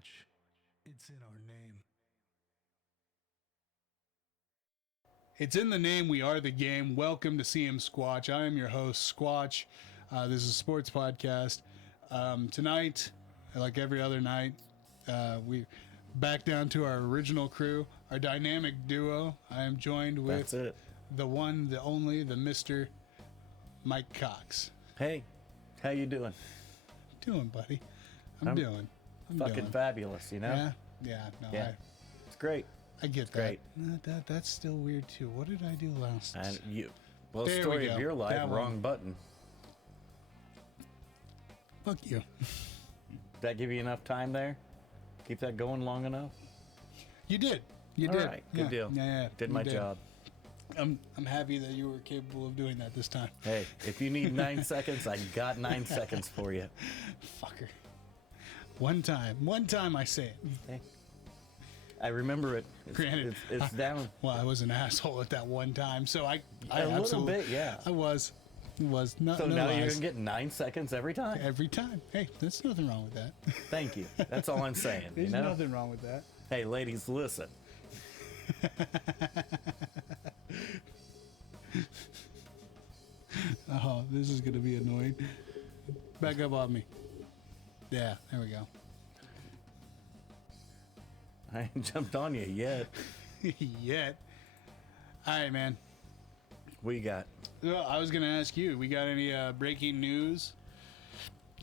Squatch. It's in our name. It's in the name. We are the game. Welcome to CM Squatch. I am your host, Squatch. This is a sports podcast. Tonight, like every other night, we back down to our original crew, our dynamic duo. I am joined with the one, the only, the Mr. Mike Cox. Hey, how you doing? Doing, buddy. I'm doing. Fabulous, you know? Yeah. It's great. I get that. Great. That's still weird too. What did I do last? There story of your life, that wrong button. Fuck you. Did that give you enough time there? Keep that going long enough? You did. All right. Good deal. Yeah. Did my job. I'm happy that you were capable of doing that this time. Hey, if you need 9 seconds, I got 9 seconds for you. Fucker. One time I say it. Hey. I remember it. Granted, it's down. Well, I was an asshole at that one time, so I a little bit, yeah. I was. Not, so no now lies. you're gonna get 9 seconds every time. Every time. Hey, there's nothing wrong with that. Thank you. That's all I'm saying. There's nothing wrong with that. Hey, ladies, listen. Oh, this is gonna be annoying. Back up on me. Yeah, there we go. I ain't jumped on you yet. Yet. All right, man. What you got? Well, I was going to ask you, we got any breaking news?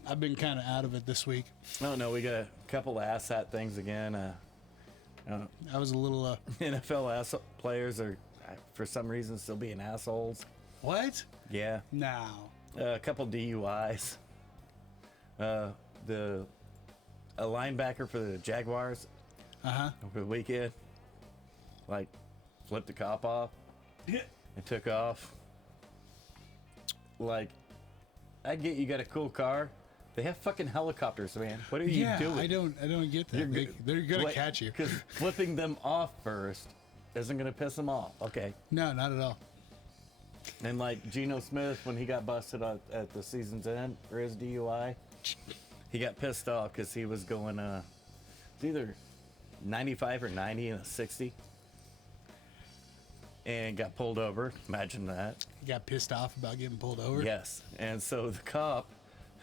I've been kind of out of it this week. Oh, no, we got a couple of asshat things again. I was a little... NFL players are, for some reason, still being assholes. What? Yeah. No. A couple DUIs. A linebacker for the Jaguars over the weekend, flipped the cop off and took off. I get you got a cool car. They have fucking helicopters, man. What are you doing? I don't get that. They're gonna catch you. Because flipping them off first isn't gonna piss them off. Okay. No, not at all. And Geno Smith, when he got busted at the season's end for his DUI, he got pissed off because he was going it's either 95 or 90 and a 60, and got pulled over. Imagine that. He got pissed off about getting pulled over? Yes. And so the cop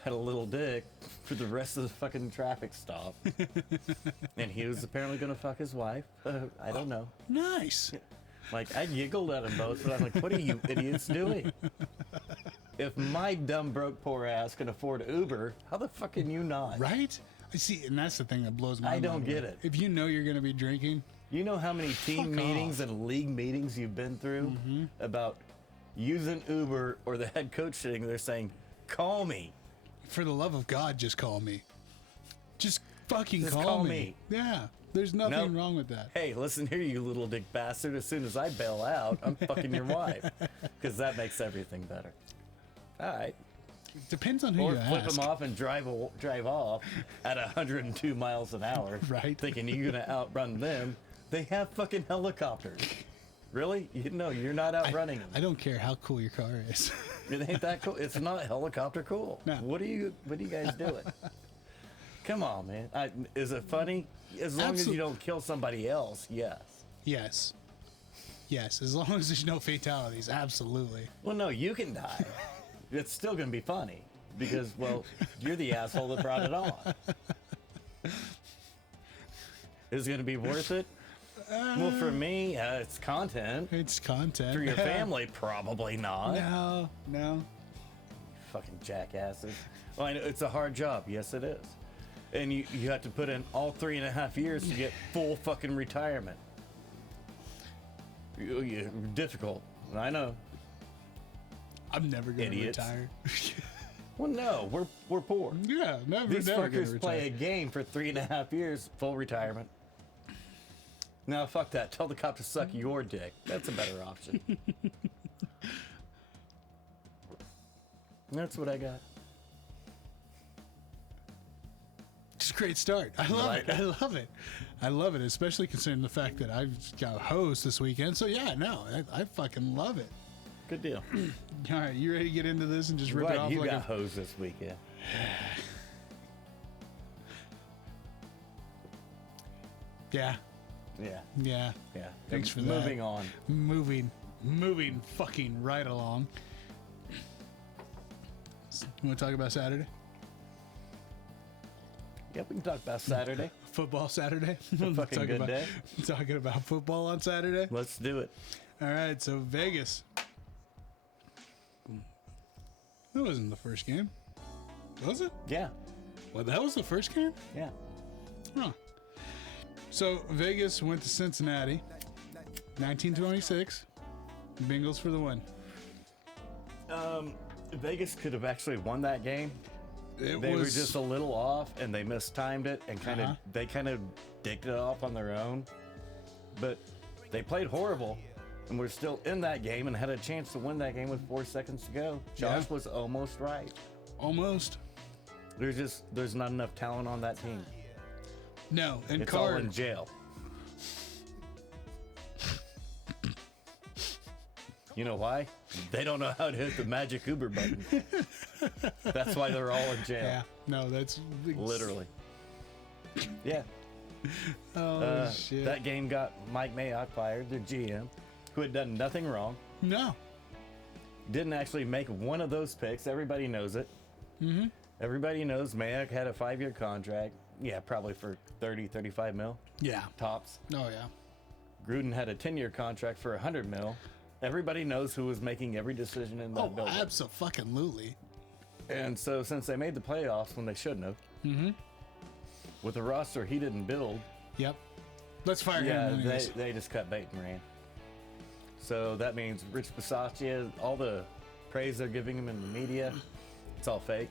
had a little dick for the rest of the fucking traffic stop. And he was apparently going to fuck his wife. I don't know. Nice. I giggled at them both, but I'm like, what are you idiots doing? If my dumb broke poor ass can afford Uber, how the fuck can you not? Right? I see, and that's the thing that blows my mind. I don't get it. If you know you're going to be drinking... You know how many team meetings and league meetings you've been through about using Uber, or the head coach sitting there saying, call me. For the love of God, just call me. Just fucking Just call me. Yeah, there's nothing wrong with that. Hey, listen here, you little dick bastard. As soon as I bail out, I'm fucking your wife. Because that makes everything better. All right. It depends on who you ask. Or flip them off and drive off at 102 miles an hour. Right. Thinking you're going to outrun them. They have fucking helicopters. Really? No, you're not outrunning them. I don't care how cool your car is. It ain't that cool. It's not helicopter cool. No. What are you guys doing? Come on, man. Is it funny? As long as you don't kill somebody else, yes. Yes. As long as there's no fatalities, absolutely. Well, no, you can die. It's still going to be funny because, well, you're the asshole that brought it on. Is it going to be worth it? Well, for me, it's content. It's content. For your family, probably not. No. Fucking jackasses. Well, I know it's a hard job. Yes, it is. And you have to put in all 3.5 years to get full fucking retirement. Difficult. I know. I'm never going to retire. Well, no, we're poor. Yeah, These never fuckers play a game for 3.5 years, full retirement. No, fuck that. Tell the cop to suck your dick. That's a better option. That's what I got. Just a great start. I love it, especially considering the fact that I've got a host this weekend. So yeah, no, I fucking love it. Good deal. All right, you ready to get into this and just rip it off? You got hosed this weekend. Yeah. Yeah. Yeah. Yeah. Thanks for Moving that. on. Moving fucking right along. You want to talk about Saturday? Yeah, we can talk about Saturday. Football Saturday? Fucking good day. Talking about football on Saturday? Let's do it. All right, so Vegas. That wasn't the first game. Was it? Yeah. Well, that was the first game? Yeah. Huh. So Vegas went to Cincinnati. 1926. Bengals for the win. Vegas could have actually won that game. They were just a little off, and they mistimed it, and they kind of dicked it off on their own. But they played horrible, and we're still in that game, and had a chance to win that game with 4 seconds to go. Josh was almost right. Almost. There's not enough talent on that team. No, and It's all in jail. You know why? They don't know how to hit the magic Uber button. That's why they're all in jail. Yeah, no, that's Literally. Yeah. Oh shit! That game got Mike Mayock fired, the GM, who had done nothing wrong. No. Didn't actually make one of those picks. Everybody knows it. Mm-hmm. Everybody knows Mayock had a 5-year contract. Yeah, probably for 30, 35 mil. Yeah. Tops. Oh yeah. Gruden had a 10-year contract for 100 mil. Everybody knows who was making every decision in that building. Absolutely. And so, since they made the playoffs when they shouldn't have, with a roster he didn't build, Yep. Let's fire him. Anyways. they just cut bait and ran. So that means Rich Bisaccia, all the praise they're giving him in the media, it's all fake.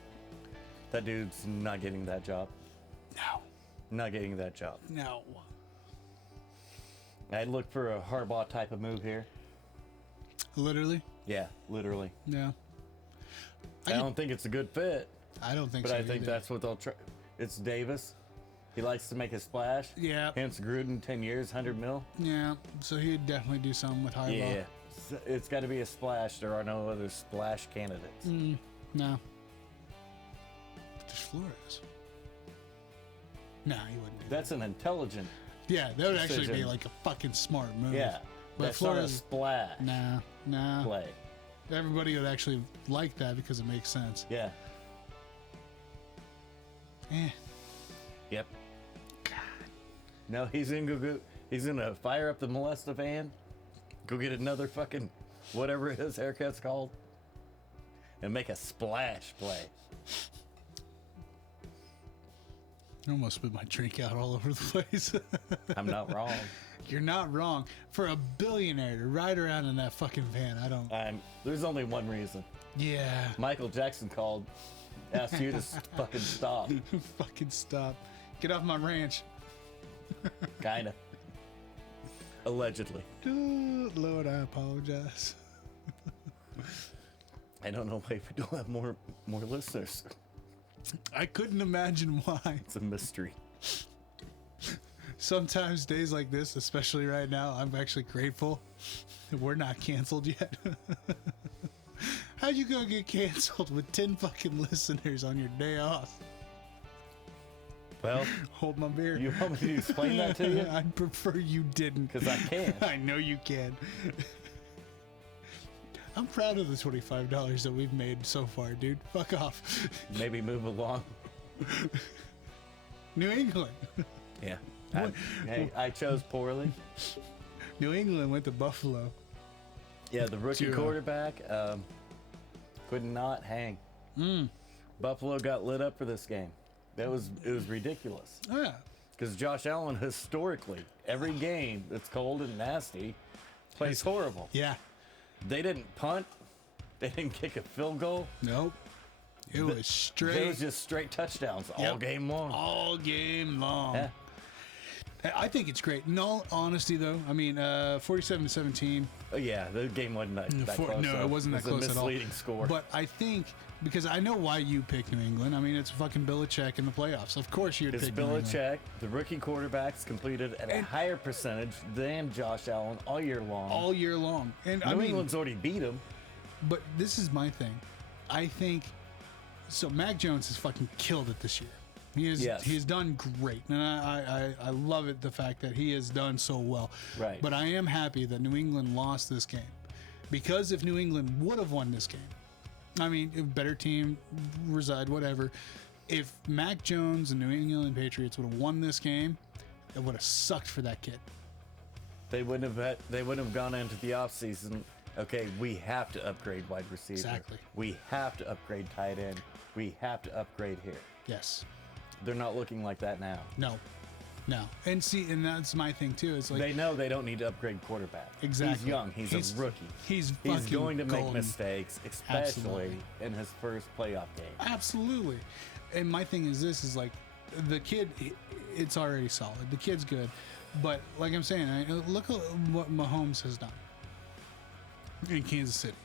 That dude's not getting that job. No. Not getting that job. No. I'd look for a Harbaugh type of move here. Literally. Yeah, literally. Yeah. I don't think it's a good fit, I don't think but so. I think either. that's what they'll try. It's Davis. He likes to make a splash. Yeah. Hence Gruden, 10 years, 100 mil. Yeah. So he'd definitely do something with Harbaugh. Yeah. It's got to be a splash. There are no other splash candidates. No. There's Flores. Nah, he wouldn't do that. That's an intelligent. Yeah, that would actually be decision. like a fucking smart move. Yeah. But That's not a Flores, splash nah. play. Everybody would actually like that because it makes sense. Yeah. Eh. Yep. No, he's gonna fire up the molesta van, go get another fucking whatever his haircut's called, and make a splash play. I almost spit my drink out all over the place. I'm not wrong. You're not wrong. For a billionaire to ride around in that fucking van, I don't. There's only one reason. Yeah. Michael Jackson called, asked you to fucking stop. Fucking stop. Get off my ranch. Kinda. Allegedly. Lord, I apologize. I don't know why we don't have more listeners. I couldn't imagine why. It's a mystery. Sometimes days like this, especially right now, I'm actually grateful that we're not canceled yet. How you gonna get canceled with 10 fucking listeners on your day off? Well, Hold my beer. you want me to explain that to you? I'd prefer you didn't. Because I can. I know you can. I'm proud of the $25 that we've made so far, dude. Fuck off. Maybe move along. New England. Yeah. I chose poorly. New England went to Buffalo. Yeah, the rookie Zero. quarterback could not hang. Buffalo got lit up for this game. It was ridiculous. Oh, yeah. Because Josh Allen, historically, every game that's cold and nasty, plays horrible. Yeah. They didn't punt. They didn't kick a field goal. Nope. It was It straight. was just straight touchdowns all Yep. game long. All game long. Yeah. I think it's great. In all honesty, though, I mean, 47-17. Oh, yeah, the game wasn't that close. No, though. it wasn't that It was close a at all. misleading score. But I think, because I know why you picked New England. I mean, it's fucking Belichick in the playoffs. Of course you'd Because pick New England. Belichick, the rookie quarterbacks, completed at a higher percentage than Josh Allen all year long. All year long. And New I mean, England's already beat him. but this is my thing. I think, so Mac Jones has fucking killed it this year. He is. Yes. He's done great, and I love it. The fact that he has done so well. Right. But I am happy that New England lost this game, because if New England would have won this game, I mean, a better team, reside, whatever. If Mac Jones and New England Patriots would have won this game, it would have sucked for that kid. They wouldn't have gone into the offseason. Okay, we have to upgrade wide receiver. Exactly. We have to upgrade tight end. We have to upgrade here. Yes. They're not looking like that now. No. And see, and that's my thing too. It's like They know they don't need to upgrade quarterback. Exactly. He's young. He's a rookie. He's going to make golden. mistakes, especially Absolutely. in his first playoff game. Absolutely. And my thing is this is like the kid, it's already solid. The kid's good. But like I'm saying, look at what Mahomes has done in Kansas City.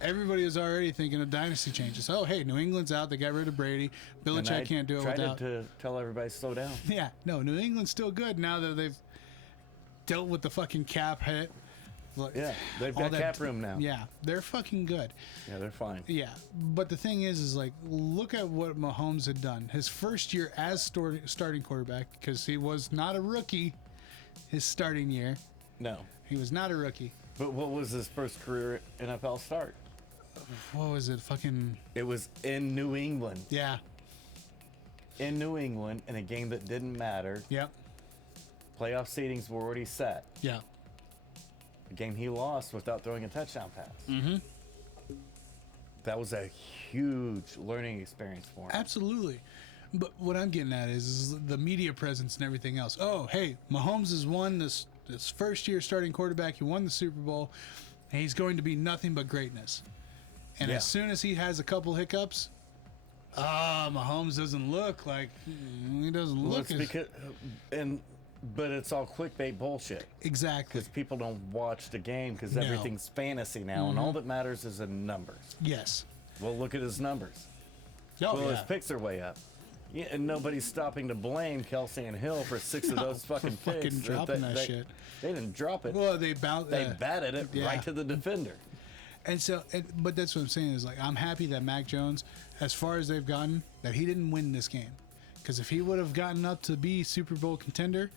Everybody is already thinking of dynasty changes. Oh, hey, New England's out. They got rid of Brady. Belichick can't do it without. Tried to tell everybody slow down. Yeah, no, New England's still good now that they've dealt with the fucking cap hit. Yeah, they've got cap room now. Yeah, they're fucking good. Yeah, they're fine. Yeah, but the thing is like, look at what Mahomes had done. His first year as starting quarterback, because he was not a rookie his starting year. No. He was not a rookie. But what was his first career NFL start? What was it? Fucking... It was in New England. Yeah. In New England, in a game that didn't matter. Yep. Playoff seedings were already set. Yeah. A game he lost without throwing a touchdown pass. Mm-hmm. That was a huge learning experience for him. Absolutely. But what I'm getting at is the media presence and everything else. Oh, hey, Mahomes has won this first year starting quarterback. He won the Super Bowl, and he's going to be nothing but greatness. And as soon as he has a couple hiccups, Mahomes doesn't look like he doesn't look as because, but it's all clickbait bullshit. Exactly. Because people don't watch the game because everything's fantasy now, and all that matters is the numbers. Yes. Well, look at his numbers. Oh, His picks are way up. Yeah, and nobody's stopping to blame Kelsey and Hill for 6 of those fucking for picks. fucking dropping that shit. They didn't drop it. Well, they batted it right to the defender. And so, but that's what I'm saying is like, I'm happy that Mac Jones, as far as they've gotten, that he didn't win this game. Because if he would have gotten up to be Super Bowl contender,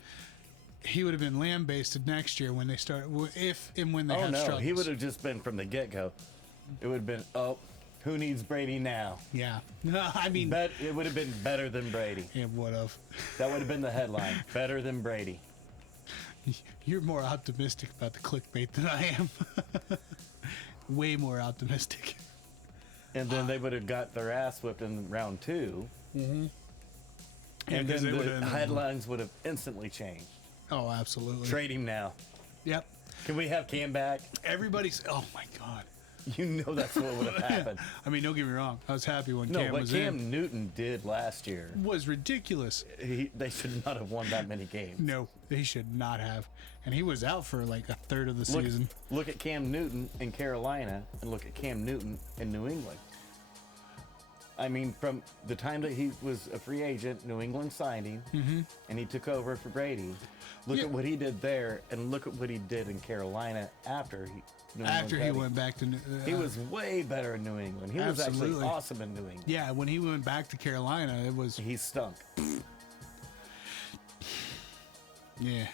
he would have been lambasted next year when they start, if and when they have struggles. He would have just been from the get-go. It would have been, who needs Brady now? Yeah. No, I mean... It would have been better than Brady. It would have. That would have been the headline. Better than Brady. You're more optimistic about the clickbait than I am. Way more optimistic. And then they would have got their ass whipped in round 2. Mm-hmm. And then the headlines would have instantly changed. Oh, absolutely. Trade him now. Yep. Can we have Cam back? Everybody's... Oh, my God. You know that's what would have happened. I mean, don't get me wrong. I was happy when Cam was in. No, what in. Cam Newton did last year was ridiculous. They should not have won that many games. No, they should not have. And he was out for like a third of the season. Look at Cam Newton in Carolina and look at Cam Newton in New England. I mean, from the time that he was a free agent, New England signed him, and he took over for Brady. Look at what he did there, and look at what he did in Carolina after he went back to he was way better in New England. He was actually awesome in New England. Yeah, when he went back to Carolina, he stunk. Yeah.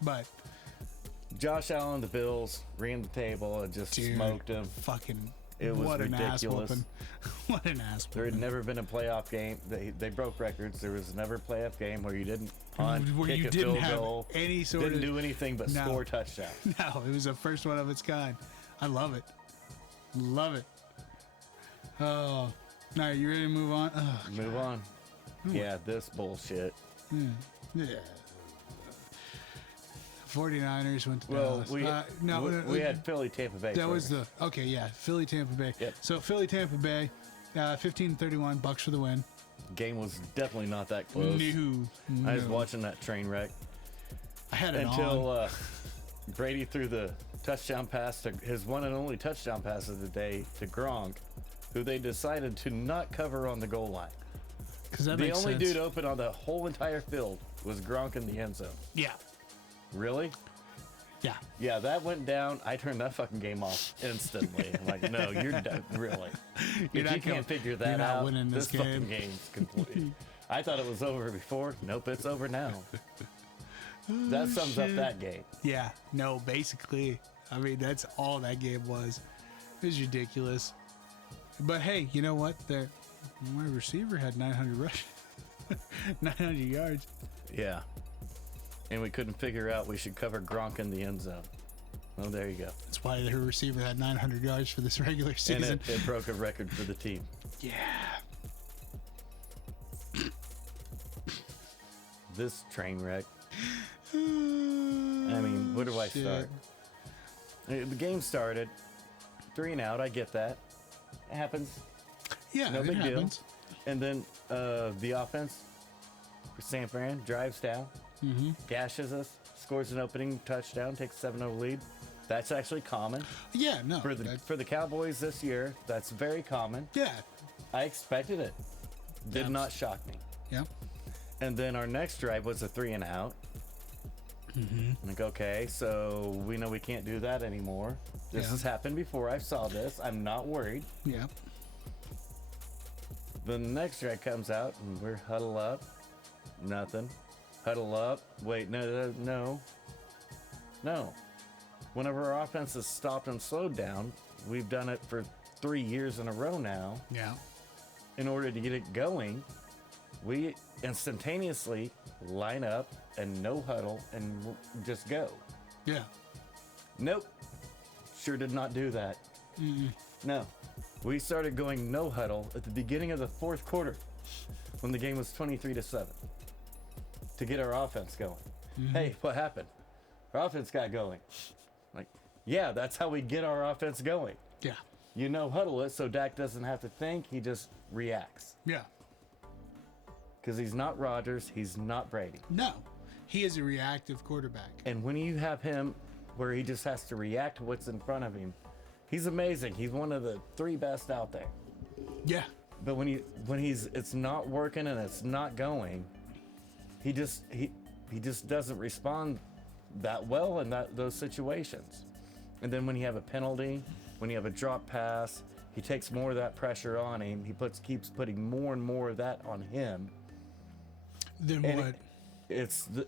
But Josh Allen, the Bills, ran the table and just smoked him. Fucking, it was what ridiculous. An ass whooping. What an ass whooping. There had never been a playoff game. They broke records. There was never a playoff game where you didn't punt, kick a field goal, any sort didn't do anything but score touchdowns. No, it was the first one of its kind. I love it. Love it. Oh, all right, you ready to move on? Oh, move on. Yeah, this bullshit. Yeah. 49ers went to Dallas. We had Philly, Tampa Bay. That was Philly, Tampa Bay. Yep. So Philly, Tampa Bay, 15-31, Bucks for the win. Game was definitely not that close. No. I was watching that train wreck. I had it until Brady threw the touchdown pass, his one and only touchdown pass of the day, to Gronk, who they decided to not cover on the goal line. The only dude open on the whole entire field was Gronk in the end zone. Yeah. Really? Yeah. Yeah, that went down. I turned that fucking game off instantly. I'm like, no, you're done. Really. You're If not you can't figure that you're not out, winning this game. fucking game's complete. I thought it was over before. Nope, it's over now. That sums up that game. Yeah. No, basically. I mean, that's all that game was. It was ridiculous. But hey, you know what? My receiver had 900 rush, 900 yards. Yeah. And we couldn't figure out we should cover Gronk in the end zone. Oh, there you go. That's why their receiver had 900 yards for this regular season. And it broke a record for the team. Yeah. This train wreck. I mean, where do I start? The game started. 3 and out, I get that. It happens. Yeah, No it big happens. deal. And then the offense for San Fran drives down, gashes us, scores an opening touchdown, takes a 7-0 lead. That's actually common. Yeah, no. For the Cowboys this year, that's very common. Yeah. I expected it. Did not shock me. Yeah. And then our next drive was a 3 and out. Like, okay, so we know we can't do that anymore. This has happened before. I saw this. I'm not worried. Yeah. The next drive comes out and we're huddle up. Nothing. Huddle up. Wait, no. Whenever our offense has stopped and slowed down, we've done it for 3 years in a row now. Yeah. In order to get it going, we instantaneously line up and no huddle and just go. Yeah. Nope. Sure did not do that. No. We started going no huddle at the beginning of the fourth quarter when the game was 23-7 to get our offense going. Hey, what happened? Our offense got going. Like, yeah, that's how we get our offense going. Yeah. You no huddle it so Dak doesn't have to think, he just reacts. Yeah. Because he's not Rodgers, he's not Brady. No. He is a reactive quarterback. And when you have him where he just has to react to what's in front of him, he's amazing. He's one of the 3 best out there. Yeah. But when it's not working and it's not going, he just doesn't respond that well in those situations. And then when you have a penalty, when you have a drop pass, he takes more of that pressure on him. He keeps putting more and more of that on him. Then And what? It's the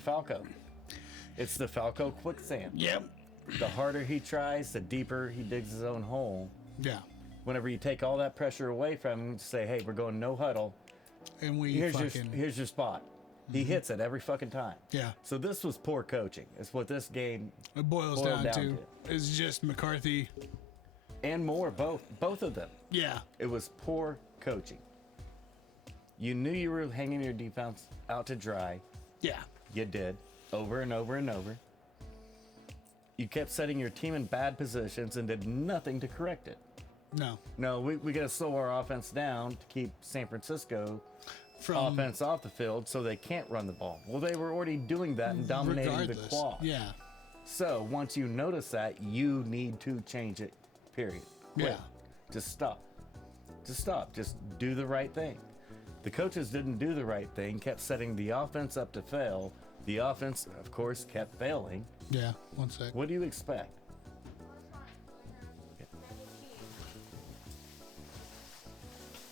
Falco. It's the Falco quicksand. Yep. The harder he tries, the deeper he digs his own hole. Yeah. Whenever you take all that pressure away from him, say, hey, we're going no huddle. And we Here's your spot. He hits it every fucking time. Yeah. So this was poor coaching. It's what this game It boils down to is just McCarthy. and more, both of them. Yeah. It was poor coaching. You knew you were hanging your defense out to dry. Yeah. You did, over and over and over. You kept setting your team in bad positions and did nothing to correct it. No. We got to slow our offense down to keep San Francisco From offense off the field so they can't run the ball. Well, they were already doing that and dominating regardless. the clock. Yeah. So once you notice that, you need to change it, period. Quick. Yeah. Just stop. Just do the right thing. The coaches didn't do the right thing, kept setting the offense up to fail. The offense, of course, kept failing. Yeah. 1 sec. What do you expect?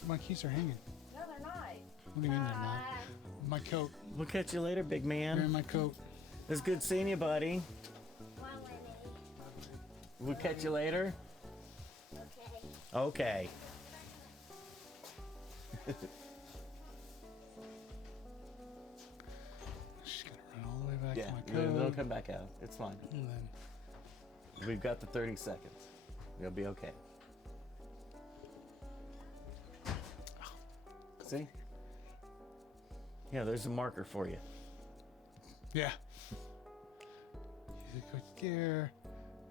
My keys are hanging. No, they're not. What do you mean they're not? My coat. We'll catch you later, big They're in man. my coat. It's good seeing you, buddy. One minute. We'll catch you later. Okay. Okay. She's gonna run all the way back Yeah, to my coat. they'll come back out. It's fine. And then We've got the 30 seconds. You'll be okay. See? Yeah, there's a marker for you. yeah. You go there,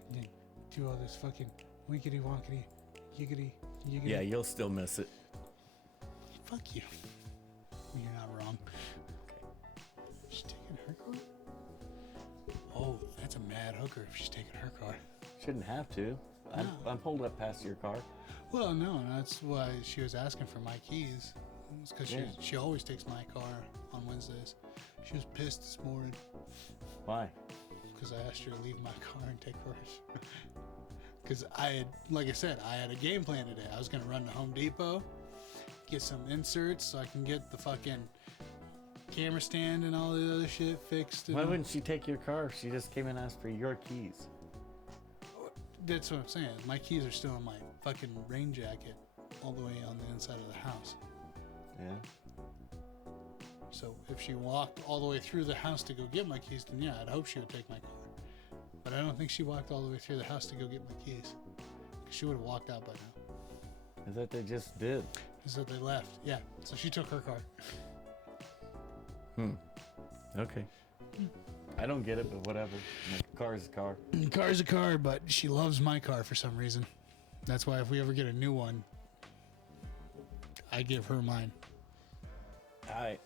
and then do all this fucking winkety wonkety, yiggity, yiggity. Yeah, you'll still miss it. Fuck you. You're not wrong. She's taking her car? Oh, that's a mad hooker if she's taking her car. Shouldn't have to. I'm pulled up past your car. Well, no, and that's why she was asking for my keys. It's because Yeah. she always takes my car on Wednesdays. She was pissed this morning Why? because I asked her to leave my car and take hers. Because I had, like I said, I had a game plan today. I was going to run to Home Depot, get some inserts so I can get the fucking camera stand and all the other shit fixed. And Why wouldn't she take your car if she just came and asked for your keys? That's what I'm saying. My keys are still in my fucking rain jacket all the way on the inside of the house. Yeah. So if she walked all the way through the house to go get my keys, then yeah, I'd hope she would take my car. But I don't think she walked all the way through the house to go get my keys. 'Cause she would have walked out by now. Is that they just did? Is that they left. Yeah. So she took her car. Okay. I don't get it, but whatever. A car is a car. Car's a car, but she loves my car for some reason. That's why if we ever get a new one, I give her mine. All right.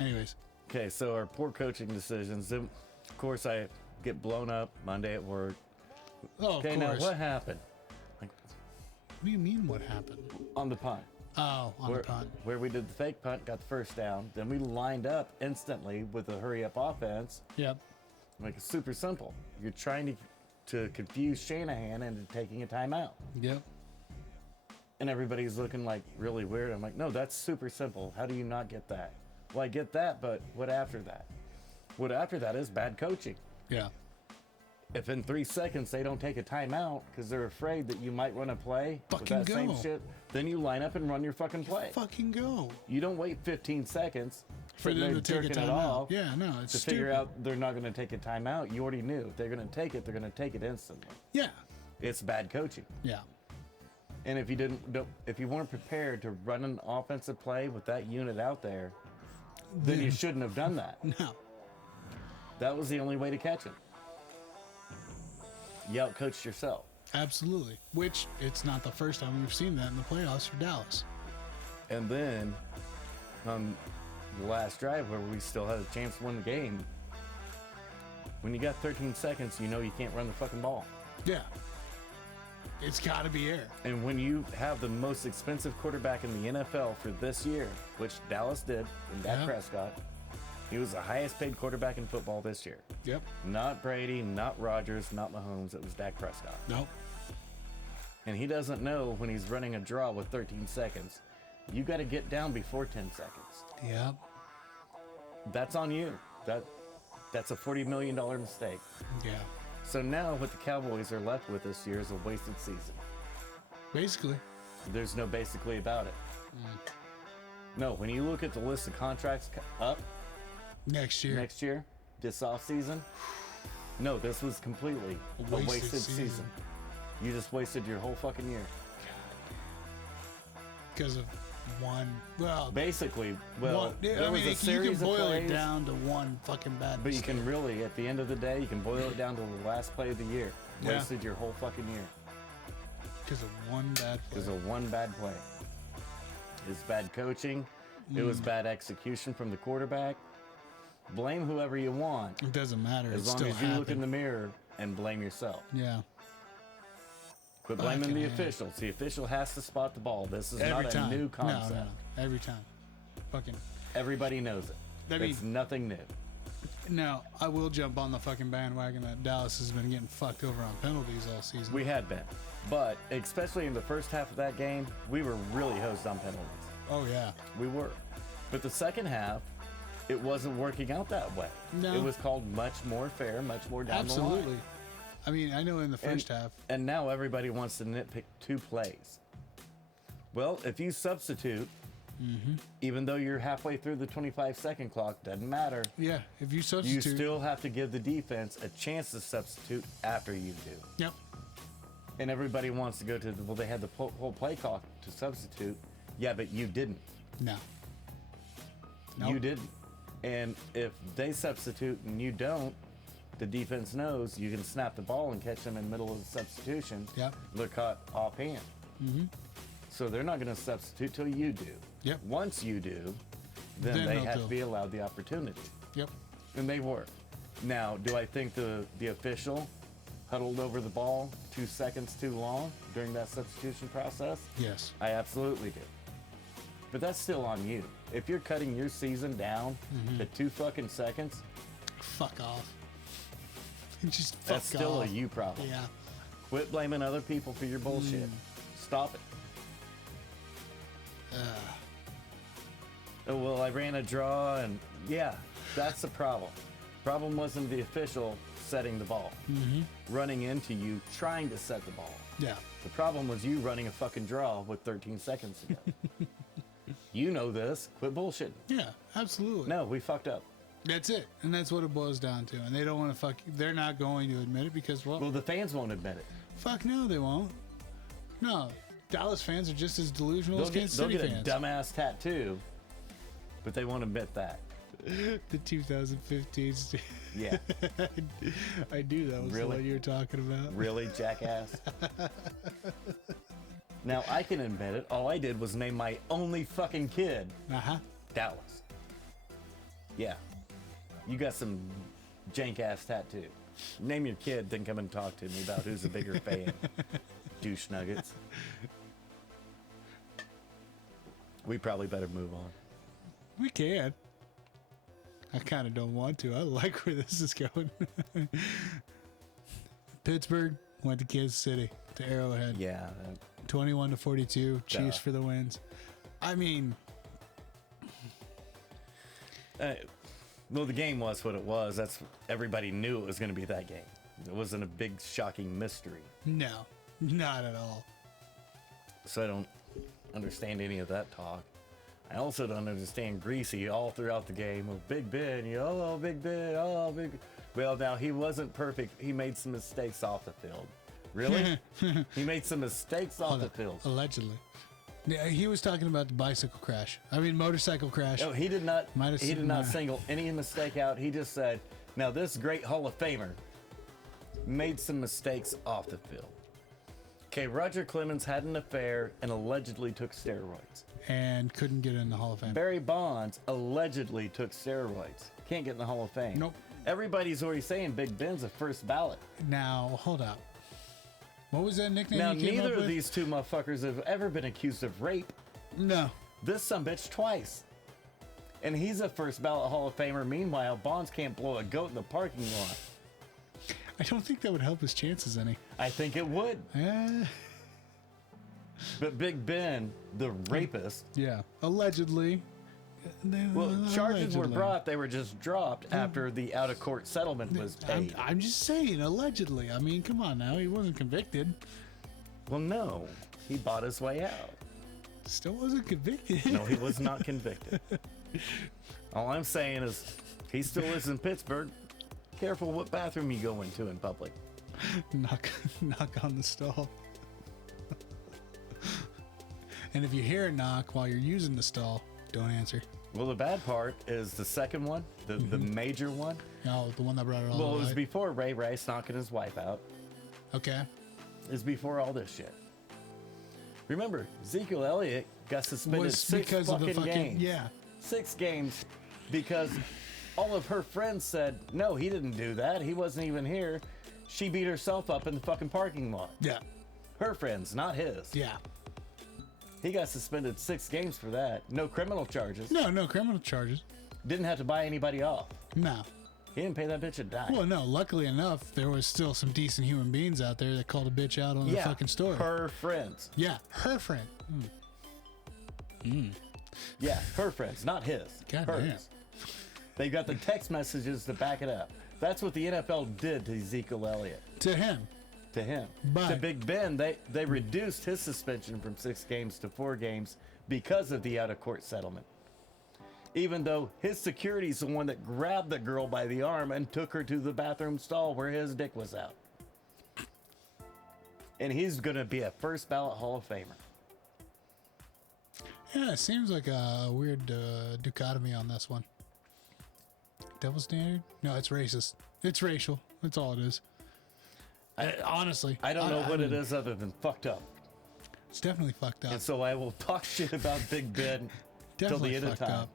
Anyways. Okay, so our poor coaching decisions. Then, of course, I get blown up Monday at work. Oh, Okay, of now course. what happened? Like, What do you mean what happened? on the punt. Oh, on the punt. Where we did the fake punt, got the first down. Then we lined up instantly with a hurry up offense. Yep. Like, it's super simple. You're trying to confuse Shanahan into taking a timeout. Yep. And everybody's looking like really weird. I'm like, no, that's super simple. How do you not get that? Well, I get that, but what after that? What after that is bad coaching. Yeah. If in 3 seconds they don't take a timeout because they're afraid that you might run a play with Fucking that same go. shit, then you line up and run your fucking play. Fucking go. You don't wait 15 seconds For them to take a jerking it timeout. off Yeah, no, it's to stupid. figure out they're not going to take a timeout. You already knew. If they're going to take it, they're going to take it instantly. Yeah. It's bad coaching. Yeah. And if you weren't prepared to run an offensive play with that unit out there, then you shouldn't have done that. No. That was the only way to catch him. You outcoached yourself. Absolutely. Which, it's not the first time we've seen that in the playoffs for Dallas. And then on the last drive where we still had a chance to win the game, when you got 13 seconds, you know you can't run the fucking ball. Yeah. It's got to be air. And when you have the most expensive quarterback in the NFL for this year, which Dallas did, in Dak Yeah. Prescott, he was the highest paid quarterback in football this year. Yep. Not Brady, not Rodgers, not Mahomes. It was Dak Prescott. Nope. And he doesn't know when he's running a draw with 13 seconds. You got to get down before 10 seconds. Yep. That's on you. That's a $40 million mistake. Yeah. So now what the Cowboys are left with this year is a wasted season. Basically. There's no basically about it. No, when you look at the list of contracts up Next year. next year, this offseason, no, this was completely a wasted season. You just wasted your whole fucking year. Because of one. Well, Basically, well, one, there I was mean, a you series can of boil it plays, down to one fucking bad but you mistake. can really, at the end of the day, you can boil it down to the last play of the year. Yeah. Wasted your whole fucking year Because of one bad play. because of one bad play. It's bad coaching. It was bad execution from the quarterback. Blame whoever you want, It doesn't matter. as It long still as you happened. look in the mirror and blame yourself. Yeah. Quit blaming the Fucking A. officials. The official has to spot the ball. This is Every not time. a new No, concept. no. Every time. Fucking. Everybody knows it. I mean- It's nothing new. Now, I will jump on the fucking bandwagon that Dallas has been getting fucked over on penalties all season. We had been. But especially in the first half of that game, we were really hosed on penalties. Oh, yeah. We were. But the second half, it wasn't working out that way. No. It was called much more fair, much more down the Absolutely. line. I mean, I know in the first half. And now everybody wants to nitpick 2 plays. Well, if you substitute, even though you're halfway through the 25-second clock, doesn't matter. Yeah, if you You substitute. still have to give the defense a chance to substitute after you do. Yep. And everybody wants to go to well, they had the whole play clock to substitute. Yeah, but you didn't. No. You Nope. didn't. And if they substitute and you don't, the defense knows you can snap the ball and catch them in the middle of the substitution. Yep. They're caught offhand. So they're not going to substitute till you do. Yep. Once you do, then Then they they'll have do. to be allowed the opportunity. Yep. And they were. Now, do I think the official huddled over the ball 2 seconds too long during that substitution process? Yes. I absolutely do. But that's still on you. If you're cutting your season down to 2 fucking seconds, Fuck off. Just fuck that's still off. a you problem. Yeah. Quit blaming other people for your bullshit. Stop it. Oh, well, I ran a draw, and yeah, that's the problem. Problem wasn't the official setting the ball, running into you, trying to set the ball. Yeah. The problem was you running a fucking draw with 13 seconds to go. You know this. Quit bullshitting. Yeah, absolutely. No, we fucked up. That's it. And that's what it boils down to. And they don't want to they're not going to admit it because, well, Well, the fans won't admit it. fuck no, they won't. No. Dallas fans are just as delusional as Kansas They'll City get a fans. dumbass tattoo, but they won't admit that. The 2015. Yeah. I knew that was the Really? one you were talking about. Really, jackass? Now, I can admit it. All I did was name my only fucking kid Uh-huh. Dallas. Yeah. You got some jank-ass tattoo. Name your kid, then come and talk to me about who's a bigger fan. Douche nuggets. We probably better move on. We can. I kind of don't want to. I like where this is going. Pittsburgh went to Kansas City, to Arrowhead. Yeah. 21-42. Chiefs Duh. for the wins. I mean, Well, the game was what it was. That's everybody knew it was going to be that game. It wasn't a big, shocking mystery. no, not at all. So I don't understand any of that talk. I also don't understand Greasy all throughout the game. Oh, Big Ben, Big Ben, oh, Big. Well, now he wasn't perfect. He made some mistakes off the field. Really? He made some mistakes off the field. Allegedly. Yeah, he was talking about the bicycle crash. I mean, motorcycle crash. No, he did not. Might have He did seen not that. single any mistake out. He just said, "Now this great Hall of Famer made some mistakes off the field." Okay, Roger Clemens had an affair and allegedly took steroids. And couldn't get in the Hall of Fame. Barry Bonds allegedly took steroids. Can't get in the Hall of Fame. Nope. Everybody's already saying Big Ben's a first ballot. Now, hold up. What was that nickname Now, you came neither up of with? these two motherfuckers have ever been accused of rape. No. This sumbitch twice. And he's a first ballot Hall of Famer. Meanwhile, Bonds can't blow a goat in the parking lot. I don't think that would help his chances any. I think it would. But Big Ben, the rapist, Yeah. Allegedly. well, charges were Allegedly. brought. They were just dropped after the out-of-court settlement was paid. I'm just saying, allegedly. I mean, come on now. He wasn't convicted. Well, no. He bought his way out. Still wasn't convicted. No, he was not convicted. All I'm saying is he still lives in Pittsburgh. Careful what bathroom you go into in public. knock on the stall. And if you hear a knock while you're using the stall, don't answer. Well, the bad part is the second one, the major one. No, the one that brought it all Well, it the was way. before Ray Rice knocking his wife out. Okay. It was before all this shit. Remember, Ezekiel Elliott got suspended Was 6 because of fucking the fucking games. yeah. 6 games because all of her friends said, no, he didn't do that. He wasn't even here. She beat herself up in the fucking parking lot. Yeah. Her friends, not his. Yeah. He got suspended 6 games for that. No criminal charges. No criminal charges. Didn't have to buy anybody off. No. He didn't pay that bitch a dime. Well, no. Luckily enough, there was still some decent human beings out there that called a bitch out on the fucking story. Her friends. Yeah, her friend. Yeah, her friends, not his. God hers. damn. They got the text messages to back it up. That's what the NFL did to Ezekiel Elliott. To him. To him. But- to Big Ben, they reduced his suspension from 6 games to 4 games because of the out-of-court settlement. Even though his security's the one that grabbed the girl by the arm and took her to the bathroom stall where his dick was out. And he's going to be a first ballot Hall of Famer. Yeah, it seems like a weird dichotomy on this one. Double standard? No, it's racist. It's racial. That's all it is. Honestly. I don't know what it mean, is other than fucked up. It's definitely fucked up. And so I will talk shit about Big Ben till Definitely the end of fucked time. up.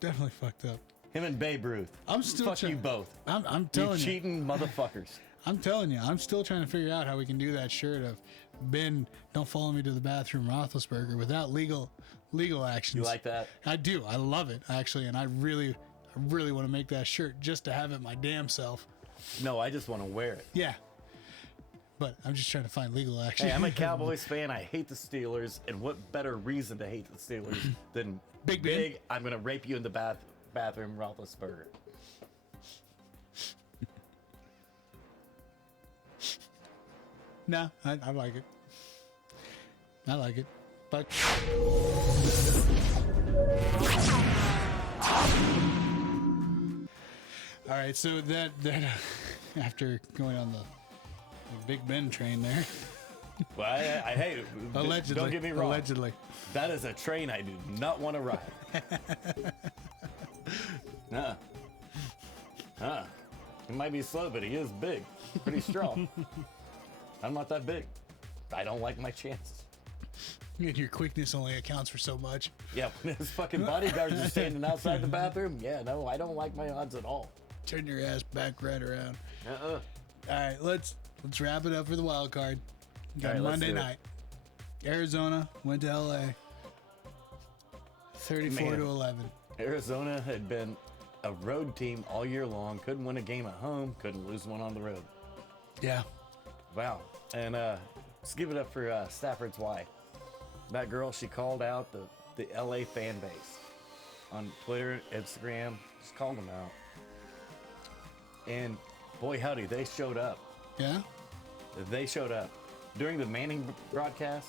Definitely fucked up. Him and Babe Ruth. I'm still Fuck trying- you both. I'm You telling you. cheating motherfuckers. I'm telling you, I'm still trying to figure out how we can do that shirt of Ben, don't follow me to the bathroom, Roethlisberger, without legal actions. You like that? I do. I love it, actually, and I really want to make that shirt just to have it my damn self. No, I just want to wear it. Yeah. But I'm just trying to find legal action. Hey, I'm a Cowboys fan. I hate the Steelers. And what better reason to hate the Steelers than Big Ben? I'm going to rape you in the bathroom, Roethlisberger. No, I like it. I like it. But all right, so that after going on the Big Ben train there, Well, hey, allegedly, don't get me wrong. allegedly, That is a train I do not want to ride. He might be slow, but he is big. Pretty strong. I'm not that big. I don't like my chances. and your quickness only accounts for so much. Yeah, when his fucking bodyguards are standing outside the bathroom, yeah, no, I don't like my odds at all. Turn your ass back right around. Uh-uh. All right, let's wrap it up for the wild card. Got All right, let's Monday do it. night. Arizona went to LA. 34 to 11. Arizona had been a road team all year long. Couldn't win a game at home. Couldn't lose one on the road. Yeah. Wow. And let's give it up for Stafford's wife. That girl, she called out the LA fan base on Twitter, Instagram. Just called them out. And boy, howdy, they showed up. Yeah? They showed up. During the Manning broadcast,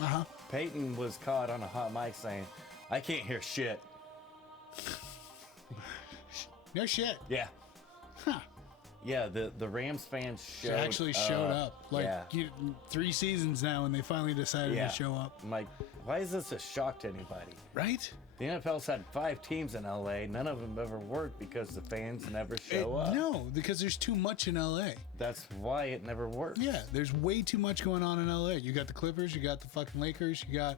Uh-huh. Peyton was caught on a hot mic saying, I can't hear shit. No shit. Yeah. Huh. Yeah, the Rams fans She showed actually showed up. Like, yeah. 3 seasons now, and they finally decided Yeah. to show up. I'm like, why is this a shock to anybody? Right? The NFL's had 5 teams in LA. None of them ever worked because the fans never show up. No, because there's too much in LA. That's why it never worked. Yeah, there's way too much going on in LA. You got the Clippers, you got the fucking Lakers, you got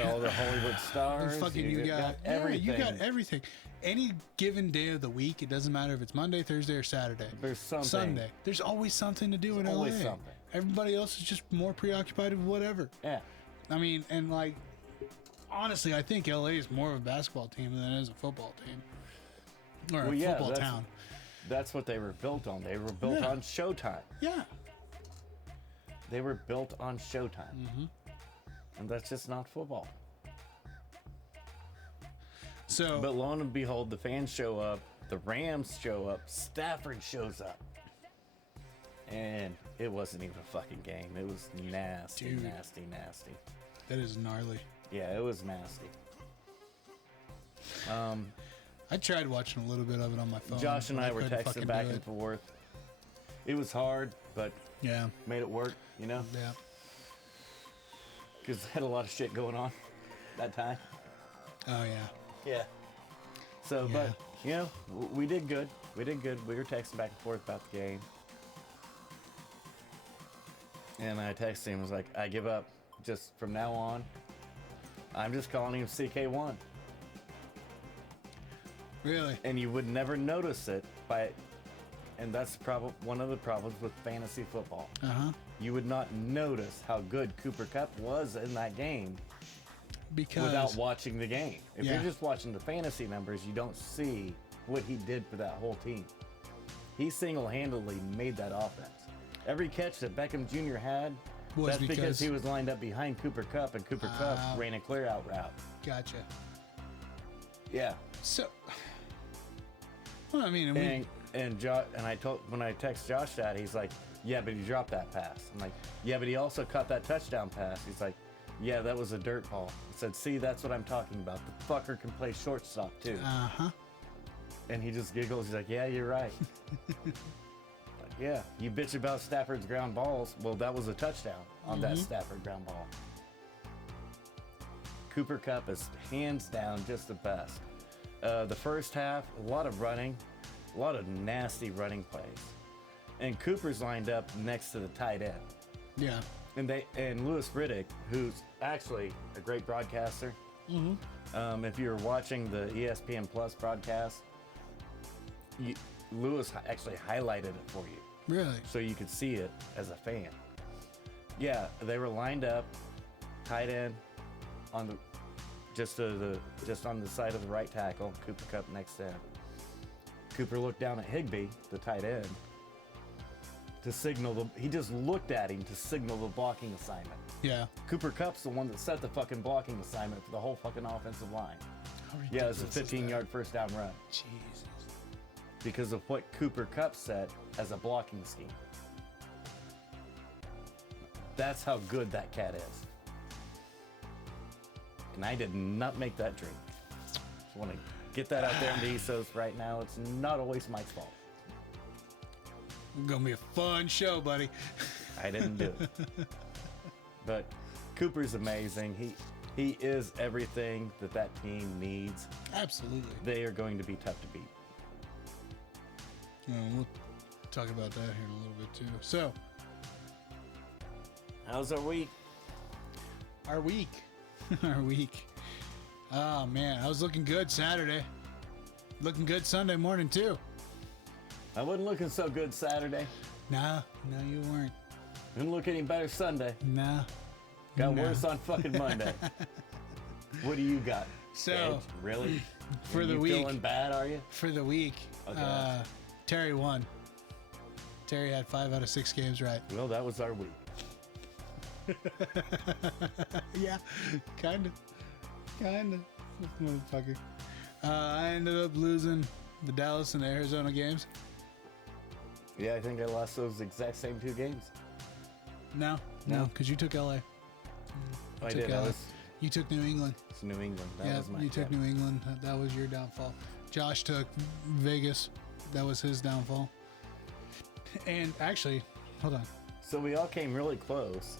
all the Hollywood stars. you got everything. Yeah, you got everything. Any given day of the week, it doesn't matter if it's Monday, Thursday, or Saturday. There's something. Sunday. There's always something to do in always LA. something. Everybody else is just more preoccupied with whatever. Yeah. I mean, and like, honestly, I think LA is more of a basketball team than it is a football team. Or a football town. That's what they were built on. They were built Yeah. on Showtime. Yeah. They were built on Showtime. Mm-hmm. And that's just not football. So, But lo and behold, the fans show up, the Rams show up, Stafford shows up. And it wasn't even a fucking game. It was nasty, Dude. nasty, nasty. that is gnarly. Yeah, it was nasty. I tried watching a little bit of it on my phone. Josh and but I were couldn't fucking texting back do and it. forth. It was hard, but Yeah. made it work, you know? Yeah. Because I had a lot of shit going on that time. Oh, yeah. Yeah. So, Yeah. but, you know, we did good. We did good. We were texting back and forth about the game. And I texted him, was like, I give up. Just from now on, I'm just calling him CK1. Really? And you would never notice it and that's one of the problems with fantasy football. Uh-huh. You would not notice how good Cooper Kupp was in that game Because without watching the game. If Yeah. you're just watching the fantasy numbers, you don't see what he did for that whole team. He single-handedly made that offense. Every catch that Beckham Jr. had, Was that's because because- he was lined up behind Cooper Kupp, and Cooper Kupp ran a clear-out route. Gotcha. Yeah. So, well, I mean, And when I text Josh that, he's like, yeah, but he dropped that pass. I'm like, yeah, but he also caught that touchdown pass. He's like, yeah, that was a dirt ball. I said, see, that's what I'm talking about. The fucker can play shortstop too. uh-huh. And he just giggles. He's like, yeah, you're right. Like, yeah, you bitch about Stafford's ground balls. Well, that was a touchdown on that Stafford ground ball. Cooper Kupp is hands down just the best. The first half, a lot of running, a lot of nasty running plays. And Cooper's lined up next to the tight end. Yeah. And Louis Riddick, who's actually a great broadcaster. If you're watching the ESPN Plus broadcast, Louis actually highlighted it for you. Really? so you could see it as a fan. Yeah, they were lined up, tight end on the just on the side of the right tackle. Cooper Kupp next to him. Cooper looked down at Higbee, the tight end, to signal he just looked at him to signal the blocking assignment. Yeah. Cooper Kupp's the one that set the fucking blocking assignment for the whole fucking offensive line. How Yeah, it was a ridiculous is that? 15-yard first down run Jesus. because of what Cooper Kupp set as a blocking scheme. That's how good that cat is. And I did not make that drink. Just want to get that out there in the Esos right now. It's not always Mike's fault. Gonna be a fun show, buddy. I didn't do it. But Cooper's amazing. He is everything that team needs. Absolutely. They are going to be tough to beat. We'll talk about that here in a little bit too. So, How's our week? our week. Our week. Oh, man. I was looking good Saturday. Looking good Sunday morning, too. I wasn't looking so good Saturday. No, you weren't. Didn't look any better Sunday. No. Got No. worse on fucking Monday. What do you got? So, Edge? Really? for Are the you week. feeling bad, are you? For the week, Okay. Terry won. Terry had 5 out of 6 games right. Well, that was our week. Yeah, kind of. Motherfucker. I ended up losing the Dallas and the Arizona games. Yeah, I think I lost those exact same 2 games. No, No? because you took LA. I took did. I LA. was You took New England. it's New England. That Yeah, was my you took New England. That was your downfall. Josh took Vegas. That was his downfall. And actually, hold on. So we all came really close.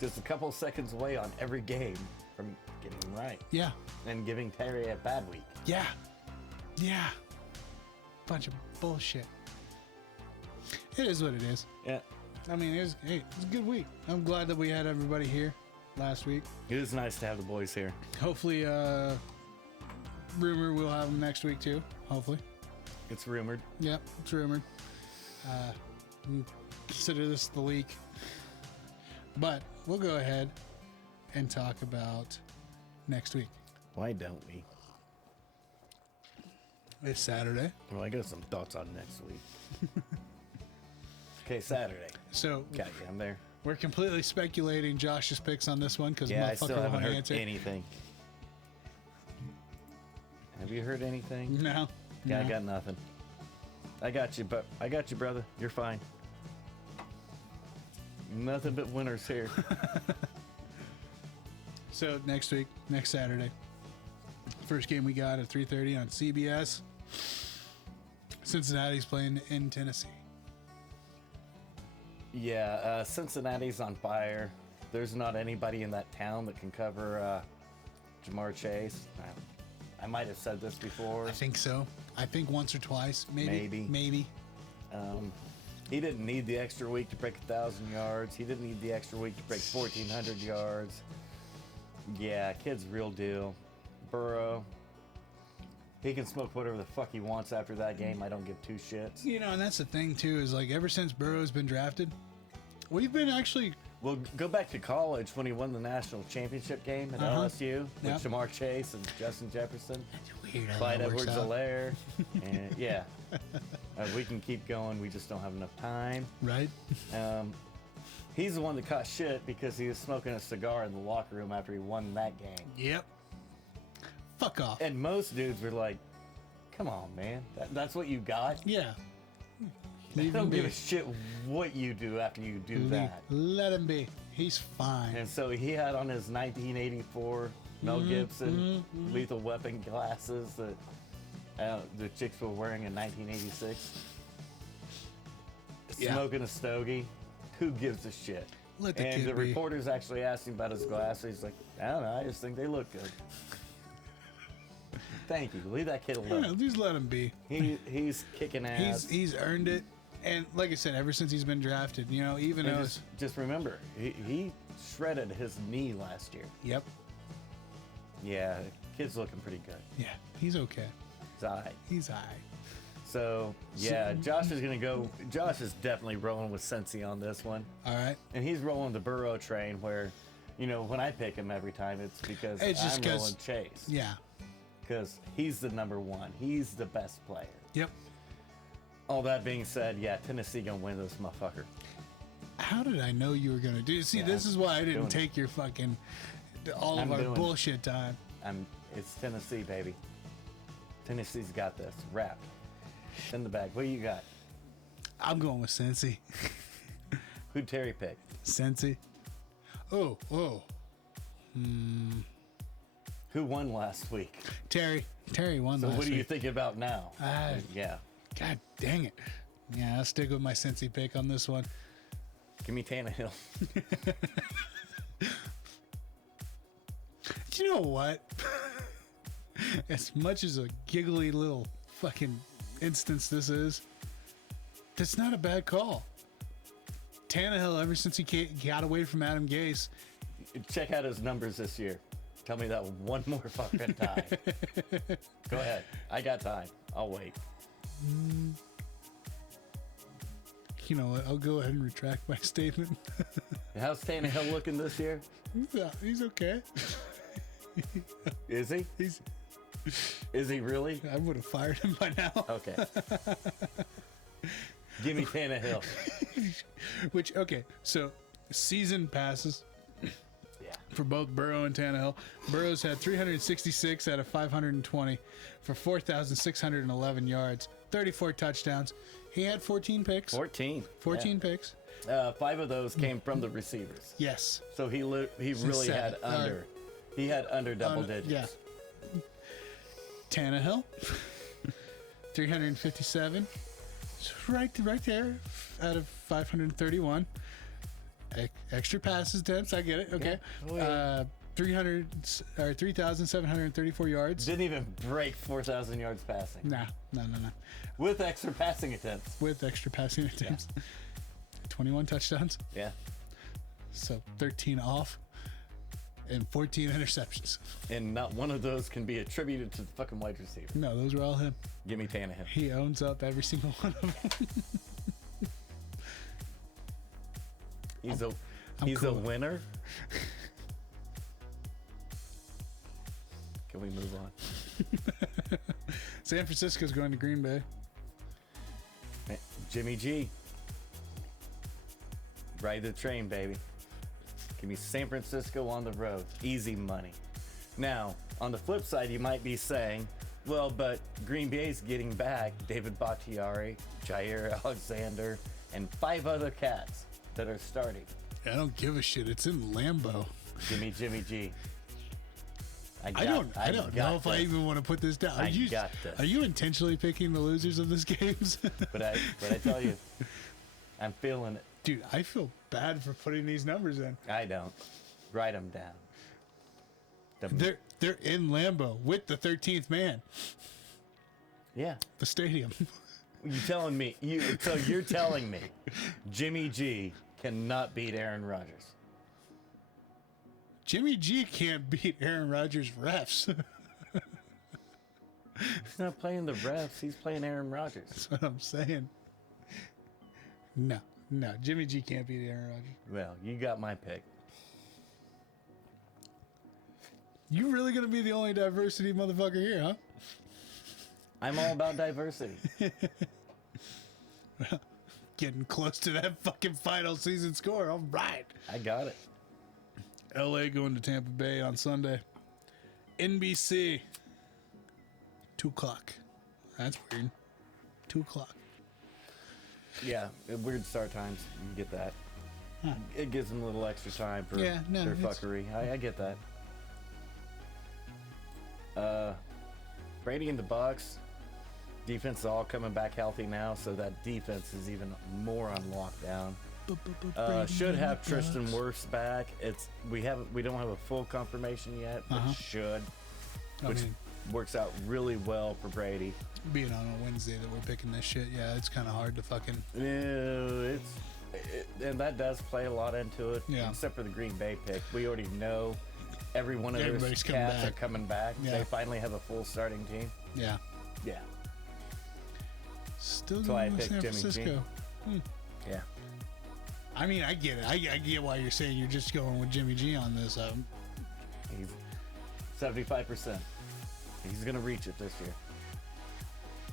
Just a couple seconds away on every game from getting right Yeah, and giving Terry a bad week. yeah. Bunch of bullshit. It is what it is. Yeah. I mean, it was a good week. I'm glad that we had everybody here last week. It is nice to have the boys here. Hopefully, rumor we'll have them next week too. Hopefully. It's rumored. Yep, it's rumored. Consider this the leak. But we'll go ahead and talk about next week. Why don't we? It's Saturday. Well, I got some thoughts on next week. Okay, Saturday. So Okay, I'm there. we're completely speculating Josh's picks on this one because Yeah, I still motherfucker haven't won't heard answer. anything. Have you heard anything? No. Yeah, I no. got nothing. I got you, brother. You're fine. Nothing but winners here. So next week, next Saturday, first game we got at 3:30 on CBS. Cincinnati's playing in Tennessee. Yeah, Cincinnati's on fire. There's not anybody in that town that can cover Jamar Chase. I might have said this before. I think so. I think once or twice, maybe. He didn't need the extra week to break 1,000 yards. He didn't need the extra week to break 1,400 yards. Yeah, kid's real deal. Burrow, he can smoke whatever the fuck he wants after that game. I don't give 2 shits. You know, and that's the thing too is like ever since Burrow's been drafted, we've been actually Well, go back to college when he won the national championship game at LSU with Yep. Jamar Chase and Justin Jefferson, weird. how Clyde that works out. Edwards-Helaire, and yeah, we can keep going. We just don't have enough time. Right? He's the one that caught shit because he was smoking a cigar in the locker room after he won that game. Yep. Fuck off. And most dudes were like, "Come on, man, that's what you got." Yeah. I Leave don't him give a be. shit what you do after you do that. Let him be. He's fine. And so he had on his 1984 Mel Gibson Lethal Weapon glasses that the chicks were wearing in 1986. Yeah. Smoking a stogie. Who gives a shit? Let the And kid the be. reporters actually asked him about his glasses. He's like, I don't know. I just think they look good. Thank you. Leave that kid alone. Yeah, just let him be. He's kicking ass. He's earned it. And like I said, ever since he's been drafted, you know, even And though just remember, he shredded his knee last year. Yep. Yeah, kid's looking pretty good. Yeah, he's okay. He's all right. He's high. So, yeah, Josh is going to go. Josh is definitely rolling with Cincy on this one. All right. And he's rolling the Burrow train where, you know, when I pick him every time, it's because It's just I'm 'cause- rolling Chase. Yeah. Because he's the number one. He's the best player. Yep. All that being said, yeah, Tennessee going to win this motherfucker. How did I know you were going to do? See, Yeah, this is why I didn't doing it. take your fucking all of I'm our doing it. bullshit time. It's Tennessee, baby. Tennessee's got this. Wrap. In the bag. What do you got? I'm going with Cincy. Who'd Terry pick? Cincy. Oh. Who won last week? Terry won So last what do you week. think about now? Yeah. God dang it. Yeah, I'll stick with my Cincy pick on this one. Give me Tannehill. Do you know what? As much as a giggly little fucking instance this is, that's not a bad call. Tannehill, ever since he got away from Adam Gase, Check out his numbers this year. Tell me that one more fucking time. Go ahead. I got time. I'll wait. you know what? I'll go ahead and retract my statement. How's Tannehill looking this year? He's okay. Is he? Is he really? I would have fired him by now. Okay. Give me Tannehill. Which, okay, so season passes Yeah. for both Burrow and Tannehill. Burrow's had 366 out of 520 for 4,611 yards, 34 touchdowns. He had 14 picks. 14. 14 picks. 5 of those came from the receivers. Yes. So he really had under. He had under double digits. Yeah. Tannehill, 357. It's right there out of 531. Extra passes, attempts. I get it. Okay. Yeah. 3,734 yards. Didn't even break 4,000 yards passing. Nah. With extra passing attempts. With extra passing attempts. 21 touchdowns. Yeah. So 13 off. And 14 interceptions. And not one of those can be attributed to the fucking wide receiver. No, those were all him. Give me Tannehill. He owns up every single one of them. He's a cool. winner. Can we move on? San Francisco's going to Green Bay. Hey, Jimmy G. Ride the train, baby. Give me San Francisco on the road. Easy money. Now, on the flip side, you might be saying, well, but Green Bay's getting back David Bakhtiari, Jair Alexander, and 5 other cats that are starting. I don't give a shit. It's in Lambeau. Give me Jimmy G. I don't know if I even want to put this down. I got this. Are you intentionally picking the losers of this games? But I tell you, I'm feeling it. Dude, I feel bad for putting these numbers in. I don't. Write them down. They're in Lambeau with the 13th man. Yeah. The stadium. So you're telling me Jimmy G cannot beat Aaron Rodgers? Jimmy G can't beat Aaron Rodgers' refs. He's not playing the refs. He's playing Aaron Rodgers. That's what I'm saying. No, Jimmy G can't beat Aaron Rodgers. Well, you got my pick. You really gonna be the only diversity motherfucker here, huh? I'm all about diversity. Getting close to that fucking final season score. All right. I got it. LA going to Tampa Bay on Sunday. NBC. 2 o'clock. That's weird. 2 o'clock. Yeah, weird start times. You get that. Huh. It gives them a little extra time for Yeah, no, their it's- fuckery. I get that. Brady and the Bucks. Defense is all coming back healthy now, so that defense is even more on lockdown. Should have Tristan Wirfs back. We don't have a full confirmation yet, but should, which works out really well for Brady. Being on a Wednesday that we're picking this shit, yeah, it's kind of hard to fucking. And that does play a lot into it. Yeah. Except for the Green Bay pick, we already know every one of those Everybody's coming cats are back. coming back. Yeah. They finally have a full starting team. Yeah. Yeah. Still That's why I going with picked San Jimmy G. Francisco. Yeah. I mean, I get it. I get why you're saying you're just going with Jimmy G on this. He's 75%. He's going to reach it this year.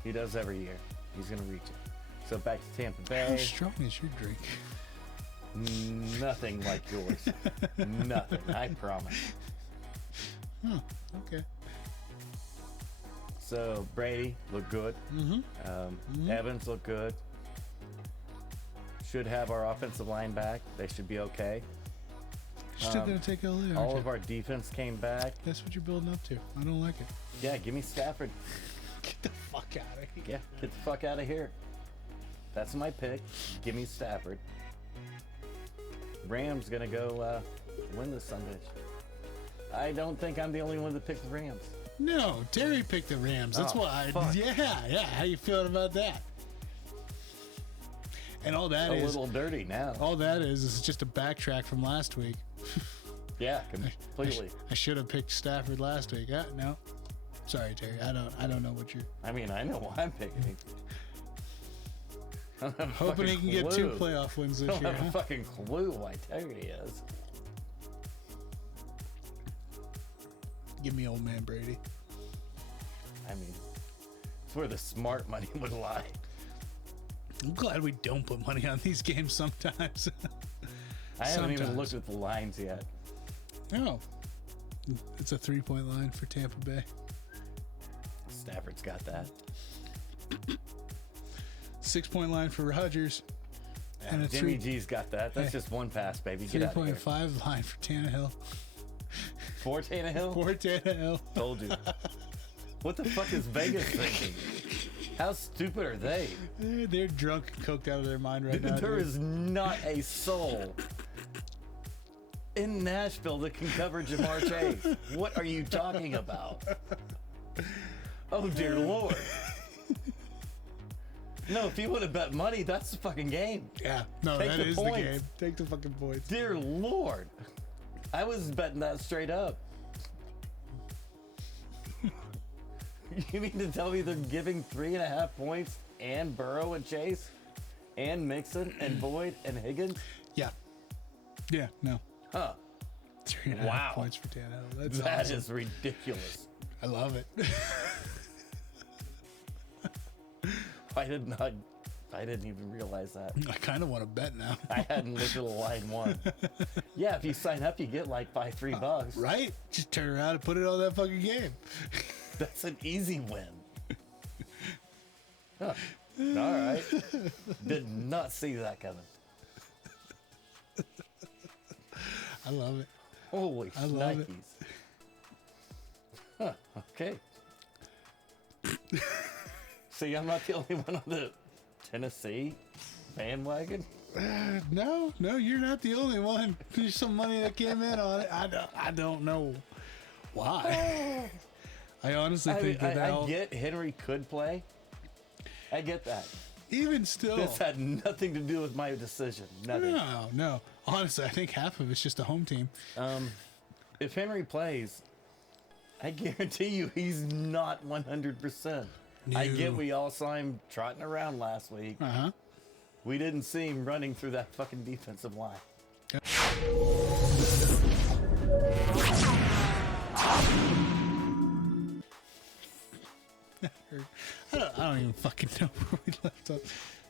He does every year. He's going to reach it. So back to Tampa How Bay. strong is your drink? Nothing like yours. Nothing. I promise. Okay. So Brady looked good. Evans looked good. Should have our offensive line back. They should be okay. Still gonna take LA, aren't All you? of our defense came back. That's what you're building up to. I don't like it. Yeah, give me Stafford. Get the fuck out of here. Yeah, get the fuck out of here. That's my pick. Give me Stafford. Rams gonna go win this Sunday. I don't think I'm the only one that picked the Rams. No, Terry picked the Rams. That's Oh, why. fuck. Yeah. How you feeling about that? And all that A is little dirty now. all that is just a backtrack from last week. Yeah, completely. I should have picked Stafford last week. No, sorry, Terry. I don't know what you're I mean, I know what I'm picking. I don't have a hoping. He fucking can get 2 clue. playoff wins I this don't year. have a Huh? fucking clue why Terry is. Give me old man Brady. I mean, it's where the smart money would lie. I'm glad we don't put money on these games sometimes. I haven't even Sometimes. looked at the lines yet. No, it's a 3-point line for Tampa Bay. Stafford's got that. 6-point line for Rodgers. And a Jimmy G's got that. That's Hey. just one pass, baby. Get out of here. 3.5 line for Tannehill. For Tannehill? For Tannehill. Told you. What the fuck is Vegas thinking? How stupid are they? They're drunk and coked out of their mind right now. There dude. is not a soul in Nashville that can cover Jamar Chase. What are you talking about? Oh, dear Lord. No, if you want to bet money, that's the fucking game. Yeah, no, Take that the is points. the game. Take the fucking points. Dear Lord. I was betting that straight up. You mean to tell me they're giving 3.5 points and Burrow and Chase and Mixon and Boyd and Higgins? Yeah. Yeah, no. Huh. 3.5 Wow. points for Tannehill. That's That awesome. is ridiculous. I love it. I didn't even realize that. I kind of want to bet now. I hadn't looked at a line one. Yeah, if you sign up, you get like $3. Right? Just turn around and put it on that fucking game. That's an easy win. Huh. All right. Did not see that coming. I love it. Holy I love it. shnikes. Huh. Okay. See, I'm not the only one on the Tennessee bandwagon. No, you're not the only one. There's some money that came in on it. I don't know why. I honestly think that I get Henry could play. I get that. even still. This had nothing to do with my decision. Nothing. No. Honestly, I think half of it's just a home team. If Henry plays, I guarantee you he's not 100%. I No. get we all saw him trotting around last week. Uh-huh. We didn't see him running through that fucking defensive line. I don't even fucking know where we left off.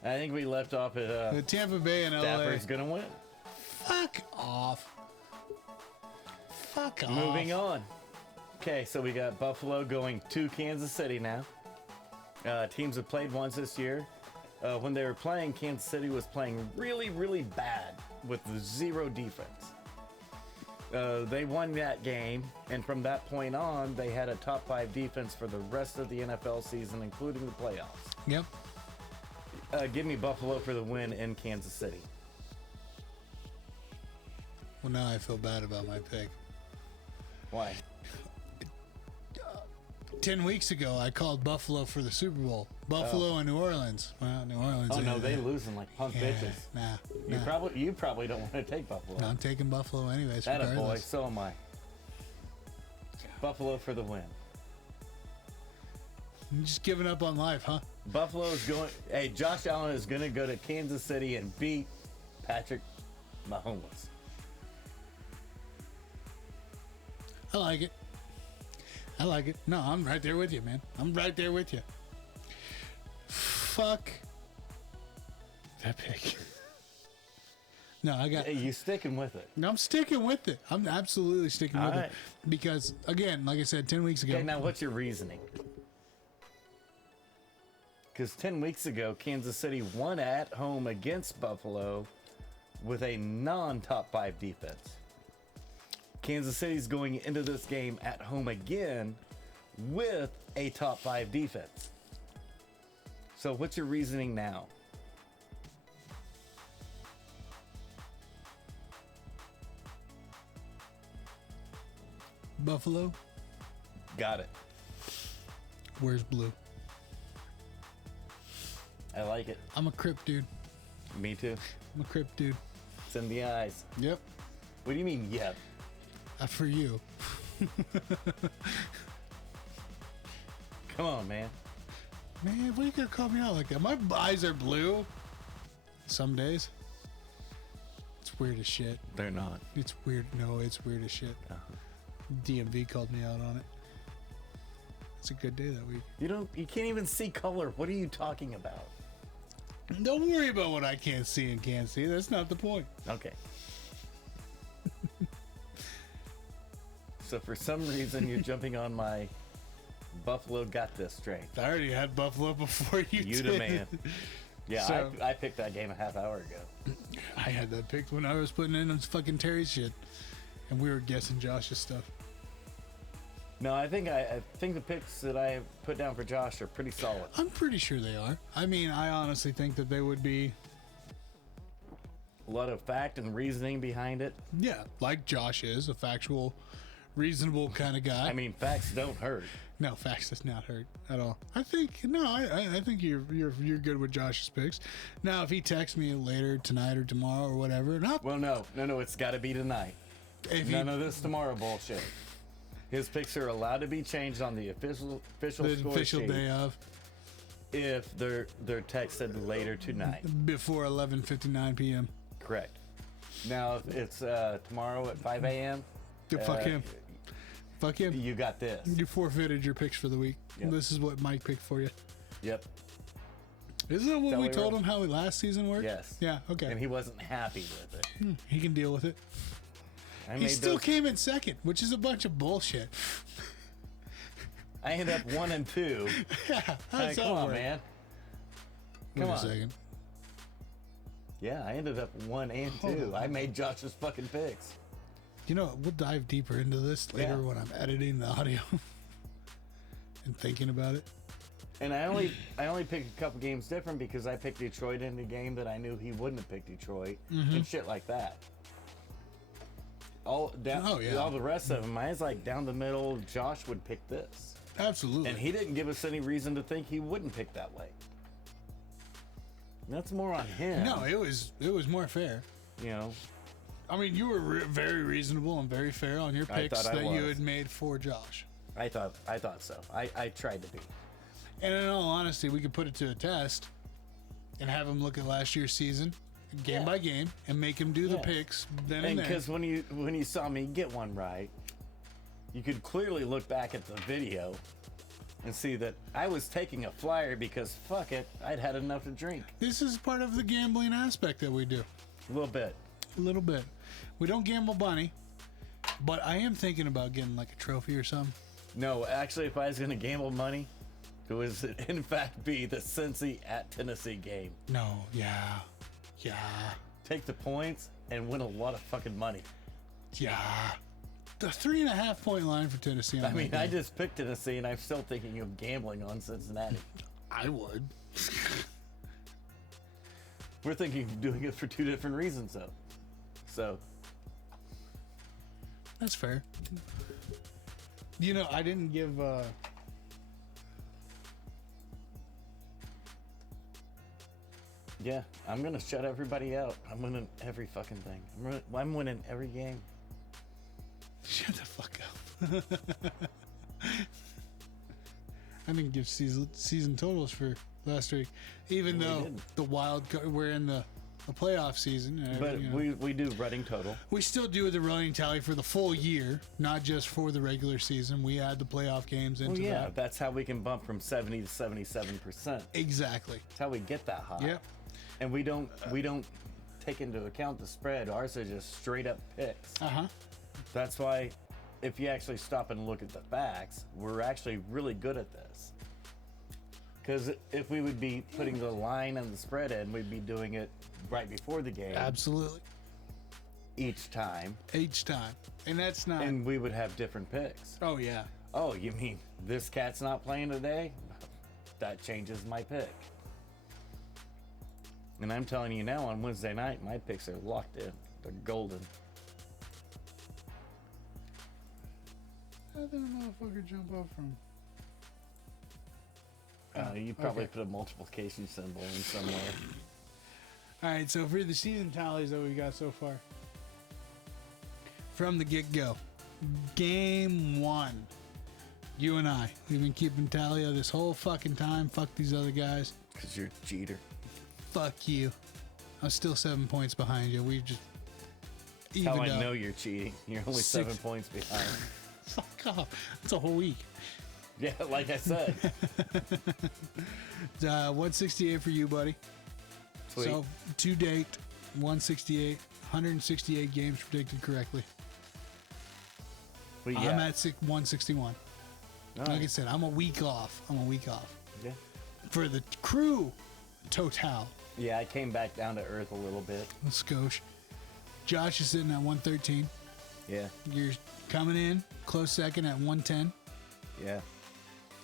I think we left off at The Tampa Bay and LA. Stafford's gonna win. Fuck off. Fuck off. Moving on. Okay, so we got Buffalo going to Kansas City now. Teams have played once this year. When they were playing, Kansas City was playing really, really bad with zero defense. They won that game, and from that point on, they had a top 5 defense for the rest of the NFL season, including the playoffs. Yep. Give me Buffalo for the win in Kansas City. Well, now I feel bad about my pick. Why? 10 weeks ago, I called Buffalo for the Super Bowl. Buffalo and New Orleans. Well, New Orleans. Oh no, they losing like punk Yeah, bitches. nah. You probably don't want to take Buffalo. No, I'm taking Buffalo anyways. That a boy, regardless. so am I. Buffalo for the win. I'm just giving up on life, huh? Buffalo's going. Hey, Josh Allen is going to go to Kansas City and beat Patrick Mahomes. I like it. I like it. No, I'm right there with you, man. I'm right there with you. Fuck that pick. No, I got. Hey, you sticking with it? I'm sticking with it. I'm absolutely sticking with All it right. because, again, like I said, 10 weeks ago. Okay, now what's your reasoning? Because 10 weeks ago, Kansas City won at home against Buffalo with a non-top 5 defense. Kansas City's going into this game at home again with a top 5 defense. So what's your reasoning now? Buffalo, Got it. where's blue? I like it. I'm a Crip dude. Me too. I'm a Crip dude. It's in the eyes. Yep. What do you mean, yep? For you. Come on, man. Man, what are you going to call me out like that? My eyes are blue. Some days. It's weird as shit. They're not. It's weird. No, it's weird as shit. DMV called me out on it. It's a good day that week. You can't even see color. What are you talking about? Don't worry about what I can't see and can't see. That's not the point. Okay. So for some reason you're jumping on my Buffalo got this straight. I already had Buffalo before you You did. the man. Yeah, So- I picked that game a half hour ago. I had that picked when I was putting in this fucking Terry shit. And we were guessing Josh's stuff. No, I think the picks that I put down for Josh are pretty solid. I'm pretty sure they are. I mean, I honestly think that they would be, A lot of fact and reasoning behind it. yeah, like Josh is, a factual, reasonable kind of guy. I mean, facts don't hurt. No, facts does not hurt at all. I think I think you're good with Josh's picks. Now, if he texts me later tonight or tomorrow or whatever, not Well, no, it's got to be tonight. if None of this tomorrow bullshit. His picks are allowed to be changed on the official the score official sheet day of if they're texted later tonight. before 11:59 p.m. Correct. Now, if it's tomorrow at 5 a.m., Fuck him. Fuck him. you got this. You forfeited your picks for the week. Yep. This is what Mike picked for you. Yep. Isn't that what Tell we me told what- him how last season worked? Yes. Yeah, okay. And he wasn't happy with it. He can deal with it. I He made still those- came in second, which is a bunch of bullshit. I ended up 1 and 2. Yeah, Hey, that's come all on, right. man. Wait Come a on. second. Yeah, I ended up 1 and 2. I made Josh's fucking picks. You know, we'll dive deeper into this later Yeah. when I'm editing the audio and thinking about it. And I only picked a couple games different because I picked Detroit in the game that I knew he wouldn't have picked Detroit and shit like that. All the rest of them, I was like down the middle. Josh would pick this, Absolutely. and he didn't give us any reason to think he wouldn't pick that way. And that's more on him. No, it was more fair. You know, I mean, you were very reasonable and very fair on your I picks thought I that you was. had made for Josh. I thought so. I tried to be. And in all honesty, we could put it to a test and have him look at last year's season, game Yeah. by game, and make him do the Yes. picks then And and there. because when you saw me get one right, you could clearly look back at the video and see that I was taking a flyer because fuck it, I'd had enough to drink. This is part of the gambling aspect that we do. A little bit. A little bit. We don't gamble money, but I am thinking about getting like a trophy or something. No, actually, if I was going to gamble money, it was in fact be the Cincy at Tennessee game. No, yeah. Take the points and win a lot of fucking money. The 3.5 point line for Tennessee. I mean, I just picked Tennessee and I'm still thinking of gambling on Cincinnati. I would. We're thinking of doing it for two different reasons, though. So, That's fair. You know, I didn't give. yeah, I'm gonna shut everybody out. I'm winning every fucking thing. I'm winning every game. Shut the fuck up. I didn't give season totals for last week, even We though didn't. the wild card, we're in the playoff season. But you know. we do running total. We still do the running tally for the full year, not just for the regular season. We add the playoff games into Well, yeah, that. that's how we can bump from 70 to 77%. Exactly. That's how we get that high. Yep. And we don't take into account the spread. Ours are just straight up picks. Uh-huh. That's why if you actually stop and look at the facts, we're actually really good at this. Because if we would be putting the line and the spread in, we'd be doing it right before the game Absolutely. each time. Each time. And that's not... And we would have different picks. oh, yeah. Oh, you mean this cat's not playing today? That changes my pick. And I'm telling you now, on Wednesday night, my picks are locked in. They're golden. How did a motherfucker jump off from? You probably okay. put a multiplication symbol in somewhere. All right, so for the season tallies that we got so far, from the get-go, game 1, you and I, we've been keeping tally of this whole fucking time. Fuck these other guys. Because you're a cheater. Fuck you. I'm still 7 points behind you. We just That's how evened I out. know you're cheating. You're only 6 7 points behind. Fuck off. It's a whole week. Yeah, like I said. 168 for you, buddy. Sweet. So, to date, 168, 168 games predicted correctly. But I'm yeah. at 161. All Like I right. said, I'm a week off. Yeah. For the crew total, Yeah, I came back down to earth a little bit. Skosh. Josh is sitting at 113. Yeah. You're coming in close second at 110. Yeah.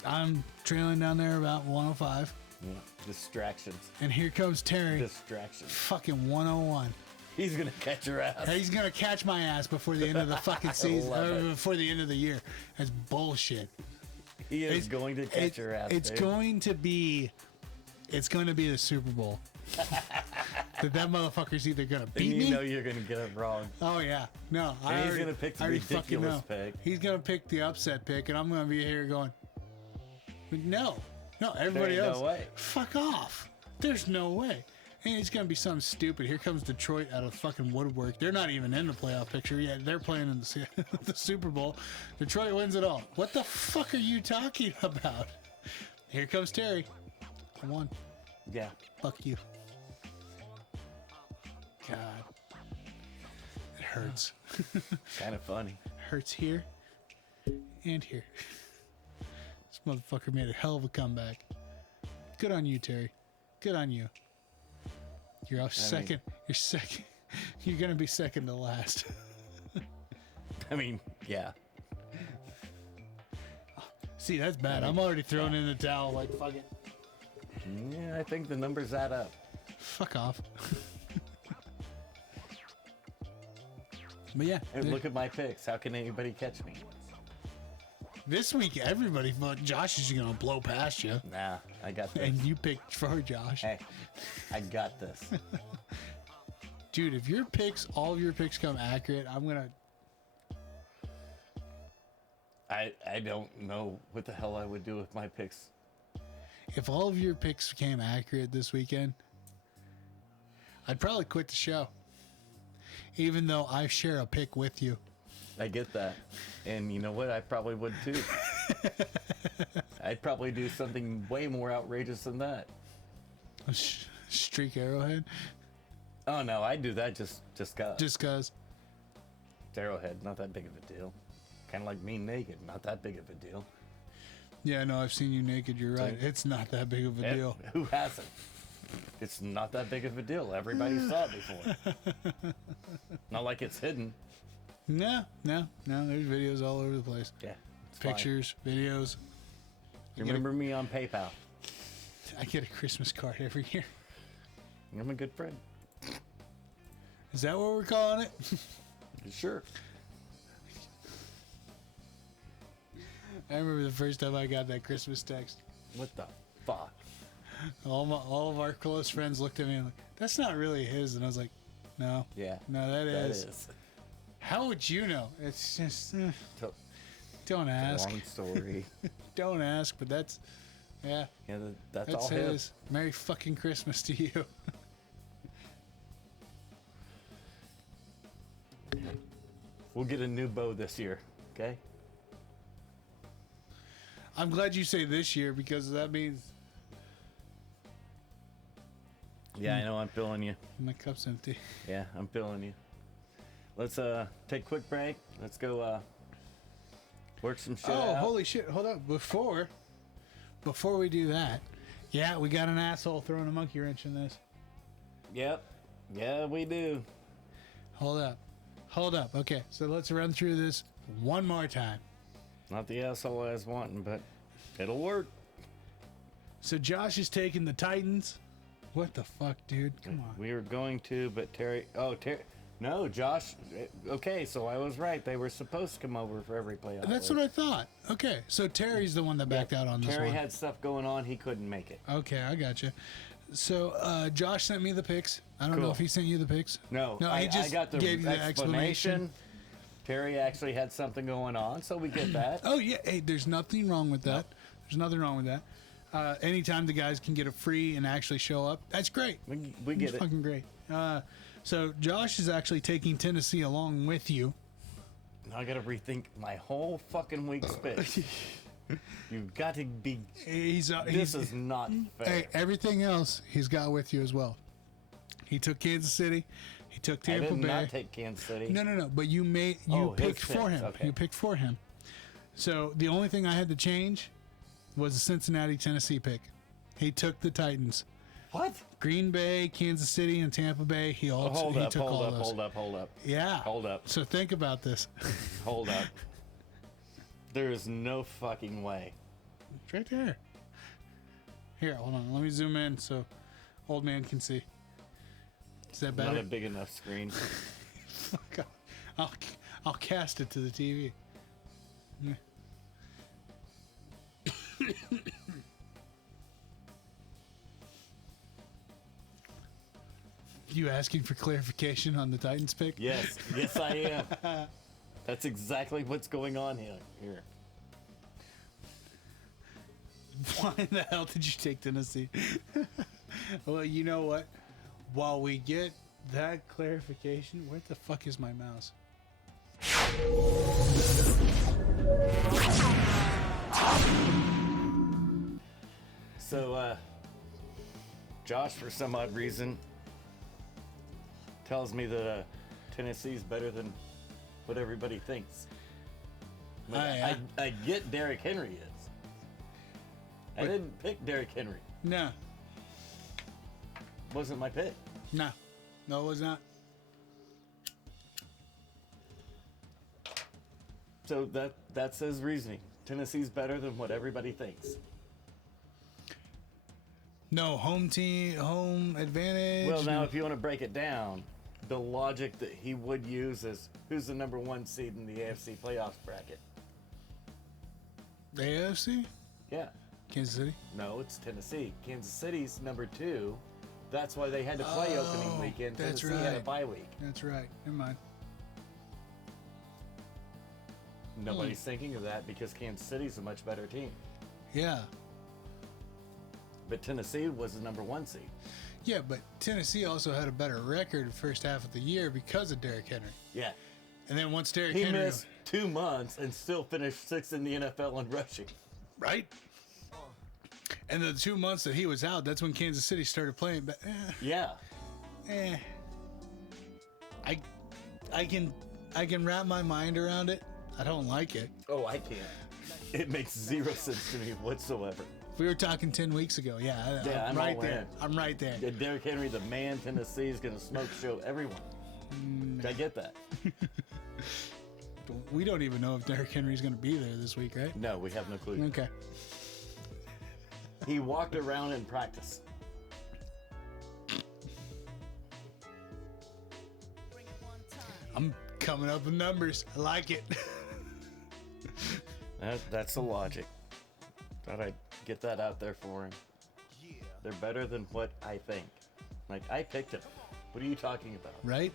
I'm trailing down there about 105. Yeah. Distractions. And here comes Terry, Distractions. fucking 101. He's going to catch your ass. He's going to catch my ass before the end of the fucking season, love or it. before the end of the year. That's bullshit. He is going to catch your ass. It's dude. going to be the Super Bowl. that motherfucker's either going to And beat you me. know you're going to get it wrong. Oh yeah, no. And he's already- gonna pick the I already fucking ridiculous know. pick. He's gonna pick the upset pick, and I'm gonna be here going, no, everybody There ain't else, no way. fuck off. There's no way. And it's gonna be something stupid. Here comes Detroit out of fucking woodwork. They're not even in the playoff picture yet. They're playing in the Super Bowl. Detroit wins it all. What the fuck are you talking about? Here comes Terry. I won. Yeah. Fuck you. God. It hurts. Kind of funny. Hurts here and here. This motherfucker made a hell of a comeback. Good on you, Terry. Good on you. You're off second. You're second. You're gonna be second to last. I mean, yeah. See, that's bad. I'm already throwing in the towel. Like, fuck it. Yeah, I think the numbers add up. Fuck off. But yeah, And look at my picks. How can anybody catch me? this week everybody thought Josh is gonna blow past you, Nah, I got this. and you picked for Josh. Hey, I got this. Dude, if your picks, all of your picks come accurate, I'm gonna. I don't know what the hell I would do with my picks. If all of your picks came accurate this weekend, I'd probably quit the show. Even though I share a pick with you. I get that. And you know what? I probably would too. I'd probably do something way more outrageous than that. A streak arrowhead? Oh no, I'd do that just cause. Just cause. Arrowhead, not that big of a deal. Kind of like me naked, not that big of a deal. Yeah, no, I've seen you naked. You're right. It's not that big of a deal. Who hasn't? It's not that big of a deal. Everybody saw it before. Not like it's hidden. No. There's videos all over the place. Yeah. It's fine. Pictures, videos. Remember me on PayPal. I get a Christmas card every year. I'm a good friend. Is that what we're calling it? Sure. I remember the first time I got that Christmas text. What the fuck? All of our close friends looked at me and like, that's not really his. And I was like, no. Yeah. No, that That is. is. How would you know? It's just, So, Don't ask. Long story. Don't ask, but that's, yeah. Yeah, that's all That's his. his. Merry fucking Christmas to you. We'll get a new bow this year, okay? I'm glad you say this year because that means Yeah, I know. I'm feeling you. my cup's empty. Yeah, I'm feeling you. Let's take a quick break. Let's go work some shit Oh, out. holy shit. Hold up. Before we do that, yeah, we got an asshole throwing a monkey wrench in this. Yep. Yeah, we do. Hold up. Okay, so let's run through this one more time. Not the asshole I was wanting, but it'll work. So Josh is taking the Titans. What the fuck, dude? Come on. We were going to, but Terry. Oh, Terry. No, Josh. Okay, so I was right. They were supposed to come over for every playoff. That's what I thought. Okay, so Terry's the one that backed out on this Terry one. had stuff going on. He couldn't make it. Okay, I gotcha. So Josh sent me the picks. I don't know Cool. if he sent you the picks. No, he I just got the gave you the explanation. Terry actually had something going on, so we get that. Oh yeah, hey, there's nothing wrong with that. There's nothing wrong with that. Anytime the guys can get a free and actually show up, that's great. We get It's it. fucking great. So Josh is actually taking Tennessee along with you. Now I got to rethink my whole fucking week's picks. You've got to be. This This is not fair. Hey, everything else he's got with you as well. He took Kansas City. He took I Tampa did Bay. not take Kansas City. No. But you Oh, his picked for picks, him. okay. You picked for him. So the only thing I had to change was the Cincinnati Tennessee pick. He took the Titans. What? Green Bay, Kansas City, and Tampa Bay. He Oh, also hold he up, took all those. hold up. Yeah. Hold up. So think about this. Hold up. There is no fucking way. It's right there. Here, hold on. Let me zoom in so old man can see. Is that Not better? a big enough screen. Fuck off. I'll cast it to the TV. You asking for clarification on the Titans pick? Yes, yes, I am. That's exactly what's going on here. Why in the hell did you take Tennessee? Well, you know what? While we get that clarification, where the fuck is my mouse? So, Josh, for some odd reason, tells me that Tennessee's better than what everybody thinks. But yeah. I get Derrick Henry is. I But- didn't pick Derrick Henry. No, Wasn't my pick. no, it was not. So that's his reasoning. Tennessee's better than what everybody thinks. No home team, home advantage. Well, now if you want to break it down, the logic that he would use is who's the number one seed in the AFC playoffs bracket? The AFC, Yeah. Kansas City. No, it's Tennessee. Kansas City's number 2. That's why they had to play opening weekend. that's Tennessee had a right. bye week. That's right. Never mind. Nobody's thinking of that because Kansas City's a much better team. Yeah, But Tennessee was the number 1 seed. yeah, but Tennessee also had a better record the first half of the year because of Derrick Henry. Yeah. And then once Derrick He Henry, missed 2 months and still finished 6th in the NFL in rushing. right? And the 2 months that he was out, that's when Kansas City started playing. But Yeah. I can wrap my mind around it. I don't like it. Oh, I can't. It makes 0 sense to me whatsoever. We were talking 10 weeks ago. Yeah, Yeah, I'm right all there. in. I'm right there. Yeah, Derrick Henry, the man, Tennessee is going to smoke show everyone. I get that. We don't even know if Derrick Henry's going to be there this week, right? No, we have no clue. Okay. He walked around in practice. I'm coming up with numbers. I like it. That's the logic. Thought I'd get that out there for him. They're better than what I think. Like, I picked him. What are you talking about? Right?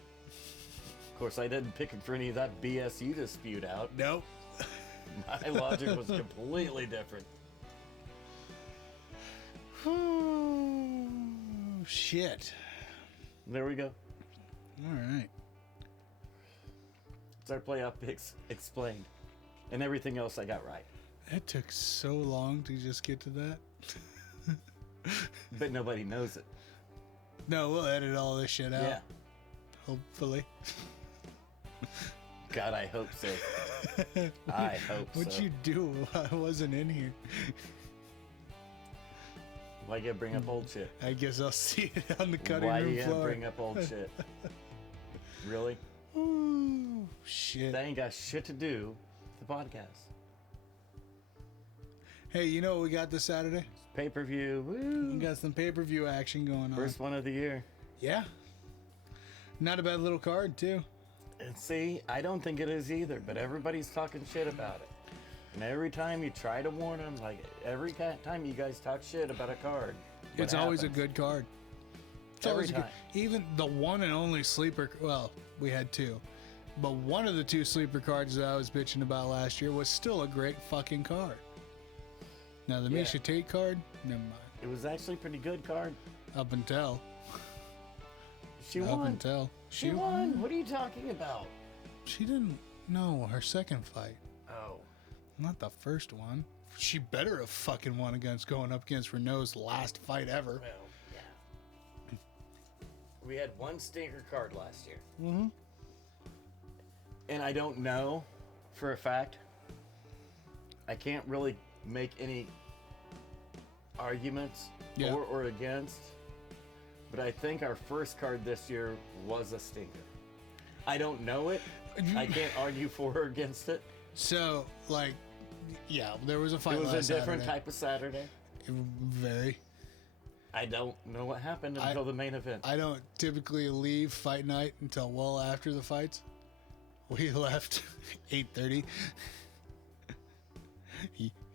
Of course, I didn't pick him for any of that BS you just spewed out. Nope. My logic was completely different. Shit. There we go. All right. It's our playoff picks explained. And everything else I got right. It took so long to just get to that. But nobody knows it. No, we'll edit all this shit out. Yeah. Hopefully. God, I hope so. I hope What'd so. you do while I wasn't in here? Why you gotta bring up old shit? I guess I'll see it on the cutting Why room you floor. gotta bring up old shit? Really? Ooh, shit. That ain't got shit to do with the podcast. Hey, you know what we got this Saturday? Pay-per-view. We Woo. got some pay-per-view action going on. First one of the year. Yeah. Not a bad little card, too. And see, I don't think it is either, but everybody's talking shit about it. And every time you try to warn them, like every time you guys talk shit about a card, what It's always a happens? good card. It's Every always a good. time. Even the one and only sleeper. Well, we had two, but one of the two sleeper cards that I was bitching about last year was still a great fucking card. Now the Yeah. Misha Tate card, never mind. It was actually a pretty good card. Up until She won. She won. What are you talking about? She didn't. No, her second fight, Oh. not the first one. She better have fucking won against going up against Renault's last fight ever. Well, yeah. We had one stinker card last year. Mm-hmm. And I don't know for a fact. I can't really make any arguments Yeah. for or against. But I think our first card this year was a stinker. I don't know it. I can't argue for or against it. So, like, yeah, there was a fight It was a last different Saturday. type of Saturday. Very. I don't know what happened until the main event. I don't typically leave fight night until well after the fights. We left 8:30.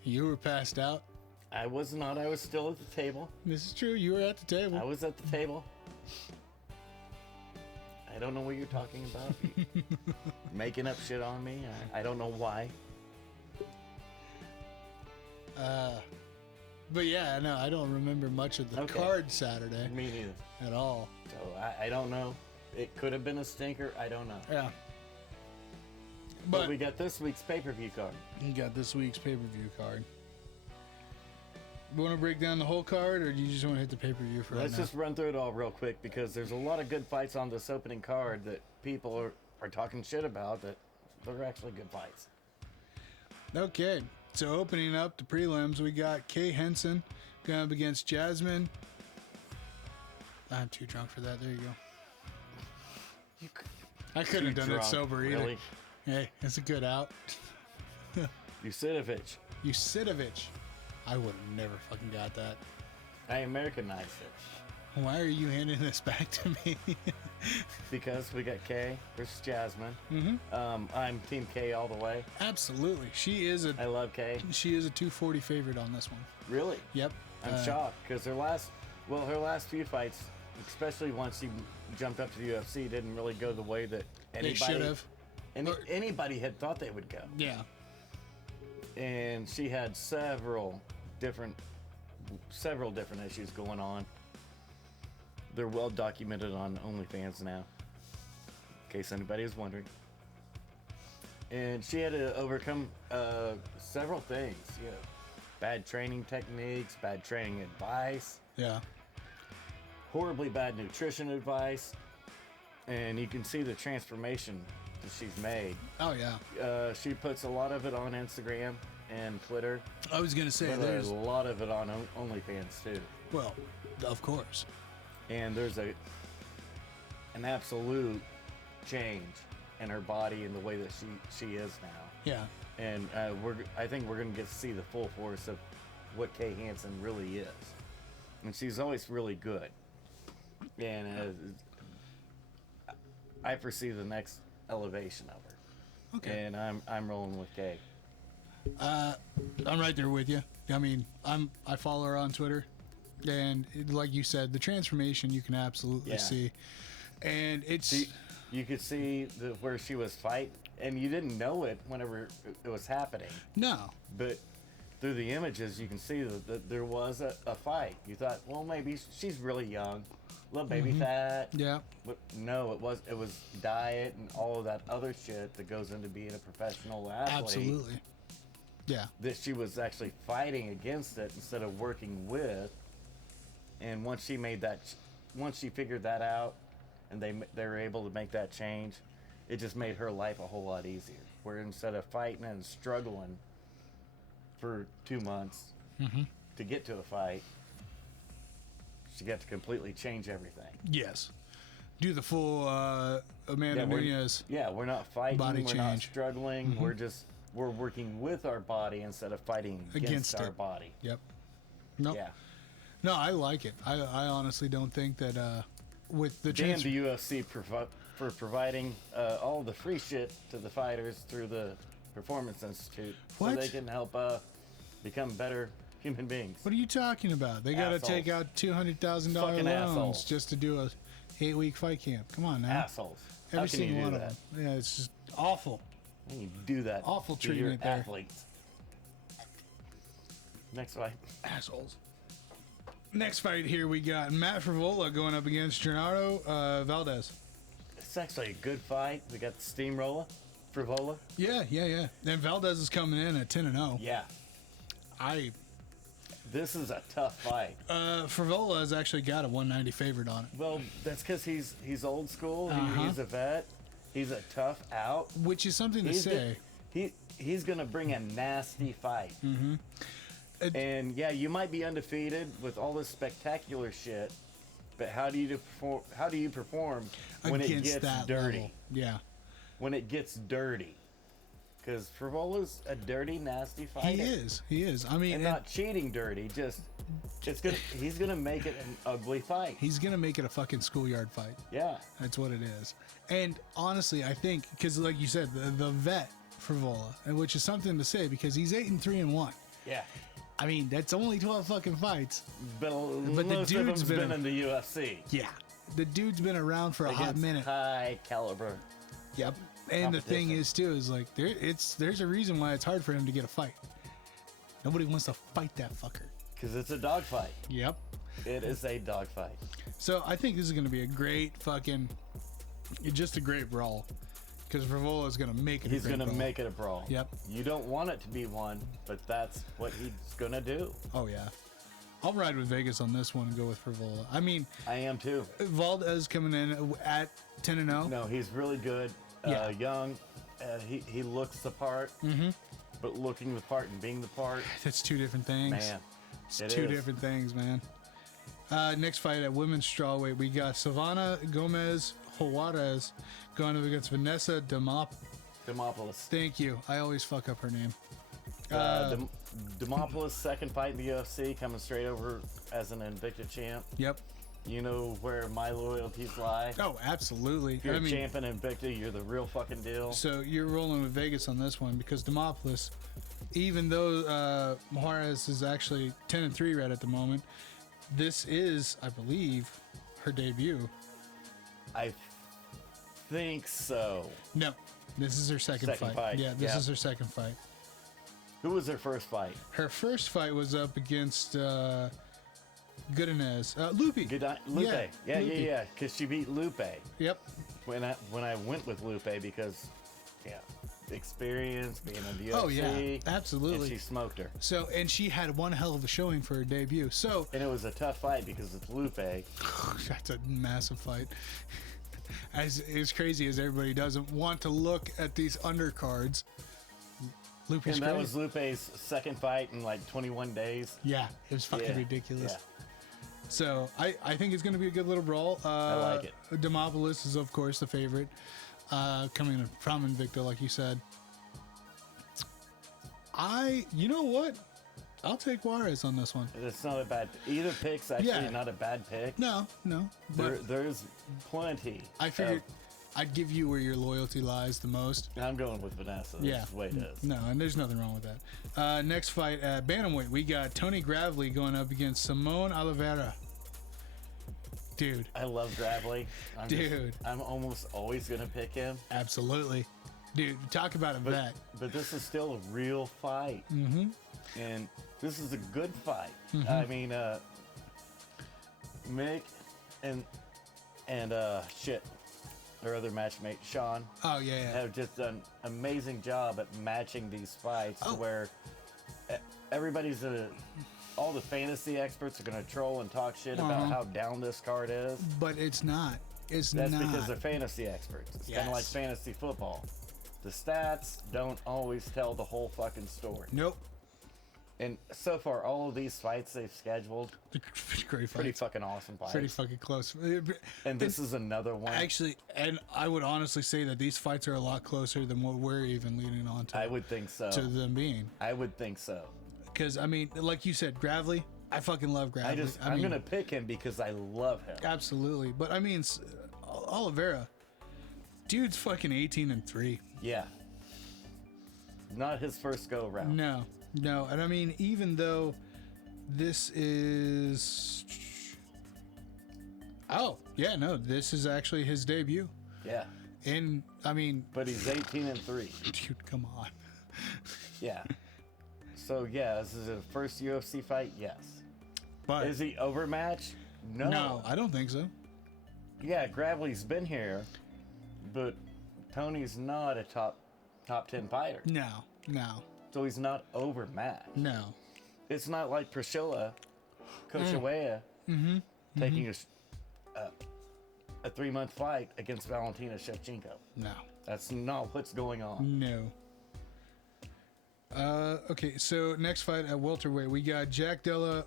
You were passed out. I was not. I was still at the table. This is true. You were at the table. I was at the table. I don't know what you're talking about. You making up shit on me. I don't know why. But yeah, no, I don't remember much of the Okay. card Saturday Me neither. at all. So I don't know. It could have been a stinker. I don't know. Yeah. But But we got this week's pay-per-view card. you got this week's pay-per-view card. You want to break down the whole card, or do you just want to hit the pay-per-view for Let's right now? just run through it all real quick because there's a lot of good fights on this opening card that people are talking shit about that they're actually good fights. Okay, so opening up the prelims, we got Kay Henson going up against Jasmine. I'm too drunk for that. There you go. I couldn't have done Drunk, it sober either. Really? Hey, it's a good out. Yusidovich. Yusidovich. I would have never fucking got that. I Americanized it Why are you handing this back to me? because we got Kay versus Jasmine. Mm-hmm. I'm Team Kay all the way. Absolutely. She is I love Kay. a 240 favorite on this one. Really? Yep. I'm shocked because her last few fights, especially once she jumped up to the UFC, didn't really go the way that They should have. anybody had thought they would go. Yeah. And she had several different issues going on. They're well documented on OnlyFans now, in case anybody is wondering. And she had to overcome several things, you know, bad training techniques, bad training advice, Yeah. horribly bad nutrition advice, and you can see the transformation that she's made. Oh, yeah. She puts a lot of it on Instagram and Twitter, I was going to say, but there's, a lot of it on OnlyFans too. well, of course. And there's an absolute change in her body and the way that she is now. Yeah. And I think we're going to get to see the full force of what Kay Hansen really is. And she's always really good. And I foresee the next elevation of her. Okay. And I'm rolling with Kay. I'm right there with you. I mean, I follow her on Twitter, and like you said, the transformation you can absolutely Yeah. see, and it's You could see where she was fighting, and you didn't know it whenever it was happening. No. But through the images, you can see that there was a fight. You thought, well, maybe she's really young, little baby fat. Yeah. But no, it was diet and all of that other shit that goes into being a professional athlete. Absolutely. Yeah. That she was actually fighting against it instead of working with. And once she figured that out, and they were able to make that change, it just made her life a whole lot easier. Where instead of fighting and struggling for 2 months to get to a fight, she got to completely change everything. Yes. Do the full Amanda Nunez. We're not fighting. Body we're not change. struggling. We're working with our body instead of fighting against our body. Yep. No. Yeah. No, I like it. I honestly don't think that with the Damn chance. the UFC for providing all the free shit to the fighters through the Performance Institute, What? so they can help become better human beings. What are you talking about? They got to Assholes. take out $200,000 Fucking loans assholes. just to do a 8-week fight camp. Come on now. Assholes. Every How can you single do one that? of them. Yeah, it's just awful. How can you do that? Awful to your treatment there. athletes. Next fight. Assholes. Next fight here, we got Matt Frivola going up against Gennaro Valdez. It's actually a good fight. We got the steamroller, Frivola. Yeah. And Valdez is coming in at 10-0. Yeah. This is a tough fight. Frivola has actually got a 190 favorite on it. Well, that's because he's old school. Uh-huh. He's a vet. He's a tough out. Which is something to say. He's gonna bring a nasty fight. And yeah, you might be undefeated with all this spectacular shit, but how do you perform when it Against gets that dirty? level. Yeah. When it gets dirty, because Frivola's a dirty, nasty fighter. He is. I mean, and not cheating dirty. Just he's gonna make it an ugly fight. he's gonna make it a fucking schoolyard fight. Yeah. That's what it is. And honestly, I think because, like you said, the vet Frivola, and which is something to say because he's 8-3-1. Yeah. I mean, that's only 12 fucking fights. But the most of dude's them's been in the UFC. Yeah. The dude's been around for a hot Against minute. high caliber. Yep. And the thing competition. is, too, is like there's a reason why it's hard for him to get a fight. Nobody wants to fight that fucker. Because it's a dogfight. Yep. It is a dogfight. So I think this is going to be a great fucking, just a great brawl. Because Frivola is going to make it. He's going to make it a brawl. Yep. You don't want it to be one, but that's what he's going to do. Oh yeah. I'll ride with Vegas on this one and go with Frivola. I mean, I am too. Valdez coming in at 10-0. No, he's really good. Yeah. Young. He looks the part. But looking the part and being the part, That's two different things. man. It's it two is. different things, man. Next fight at women's strawweight, we got Savannah Gomez Juarez going up against Vanessa Demopoulos. Thank you. I always fuck up her name. Demopoulos' second fight in the UFC, coming straight over as an Invicta champ. Yep. You know where my loyalties lie. Oh, absolutely. If you're a champ in Invicta, you're the real fucking deal. So you're rolling with Vegas on this one because Demopoulos, even though Juarez is actually 10-3 right at the moment, this is, I believe, her debut. I think so. No, this is her second fight. Yeah, this is her second fight. Who was her first fight? Her first fight was up against Goodenez. Lupe. Lupe. Yeah, Lupe. Yeah. Because she beat Lupe. Yep. When I went with Lupe because, experience being in the UFC. Oh, yeah, absolutely. And she smoked her. So, and she had one hell of a showing for her debut. So, And it was a tough fight because it's Lupe. that's a massive fight. As crazy as everybody doesn't want to look at these undercards, Lupe's And that great. was Lupe's second fight in like 21 days. Yeah, it was fucking Yeah, ridiculous. yeah. So I think it's going to be a good little brawl. I like it. Demopoulos is of course the favorite, coming from Invicta, like you said. You know what? I'll take Juarez on this one. It's not a bad. Either pick's actually Yeah. not a bad pick. No, but There's plenty. I figured I'd give you where your loyalty lies the most. I'm going with Vanessa. Yeah, That's the way it is. No, and there's nothing wrong with that. Next fight at bantamweight, we got Tony Gravely going up against Simone Oliveira. Dude, I love Gravely. Dude. I'm almost always gonna pick him. absolutely. Dude, talk about a vet. But this is still a real fight. Mm-hmm. And this is a good fight. I mean, Mick and shit, their other matchmate Sean Oh, yeah. have just done an amazing job at matching these fights to Oh. where everybody's all the fantasy experts are gonna troll and talk shit about how down this card is. But it's not. It's That's not. because they're fantasy experts. It's kind of like Yes. fantasy football. The stats don't always tell the whole fucking story. Nope. And so far, all of these fights they've scheduled, Great pretty fight. fucking awesome fights. Pretty fucking close. And this is another one. Actually, and I would honestly say that these fights are a lot closer than what we're even leading on to. I would think so. to them being. I would think so. Because, I mean, like you said, Gravely, I fucking love Gravely. I'm gonna pick him because I love him. Absolutely. But, I mean, Oliveira, dude's fucking 18-3. Yeah. Not his first go round. No. And, I mean, even though this is... Oh, yeah, no, this is actually his debut. Yeah. And, I mean... But he's 18-3. Dude, come on. Yeah. So yeah, this is his first UFC fight. Yes. But Is he overmatched? No. no, I don't think so. Yeah, Gravely's been here, but Tony's not a top 10 fighter, No. so he's not overmatched. No. It's not like Priscilla Koshawaya taking a 3-month fight against Valentina Shevchenko. No. That's not what's going on. No. Okay, so next fight at welterweight, we got Jack Della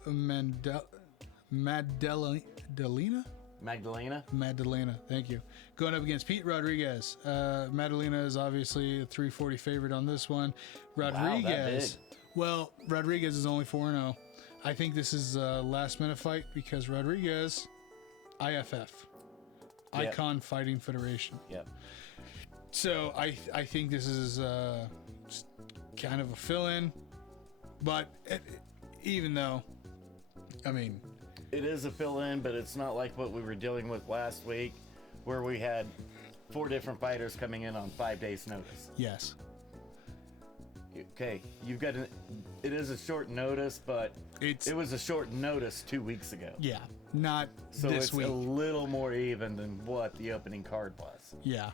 Magdalena? Magdalena. Thank you. Going up against Pete Rodriguez. Magdalena is obviously a 340 favorite on this one. Rodriguez. Well, Rodriguez is only 4-0. I think this is a last minute fight because Rodriguez, IFF, Icon Fighting Federation. Yep. So I think this is kind of a fill-in, but even though, I mean, It is a fill-in, but it's not like what we were dealing with last week, where we had 4 different fighters coming in on 5 days' notice. yes, Okay, you've got it is a short notice, but It's- it was a short notice 2 weeks ago. yeah, not So this it's week. a little more even than what the opening card was. Yeah,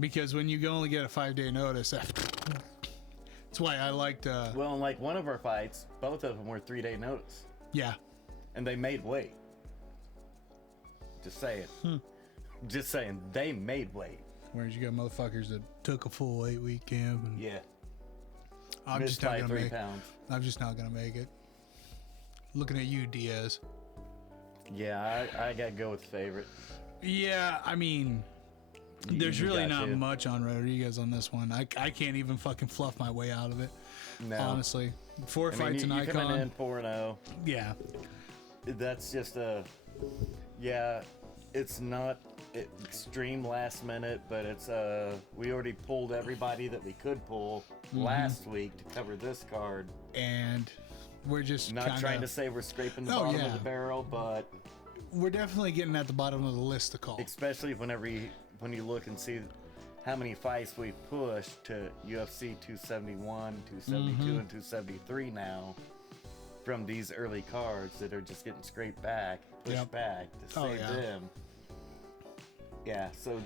because when you only get a 5-day notice, that's why I liked. Well, and like one of our fights, both of them were 3-day notice, Yeah, and they made weight. Just saying. Just saying, they made weight. whereas you got motherfuckers that took a full 8-week camp, and Yeah. I'm Missed just not by gonna 3 make. pounds. I'm just not gonna make it. Looking at you, Diaz. Yeah, I gotta go with favorite. Yeah, I mean, there's You really got not to. much on Rodriguez on this one. I can't even fucking fluff my way out of it. No. Honestly, 4 I mean, fights in you're coming Icon. in 4-0. Yeah, That's just yeah, it's not extreme last minute, but it's we already pulled everybody that we could pull last week to cover this card. and we're just Not kinda, trying to say we're scraping the Oh, bottom yeah. of the barrel, but We're definitely getting at the bottom of the list to call. especially when you look and see how many fights we've pushed to UFC 271, 272, and 273 now from these early cards that are just getting scraped back, pushed Yep. back to Oh, save yeah. them. Yeah, so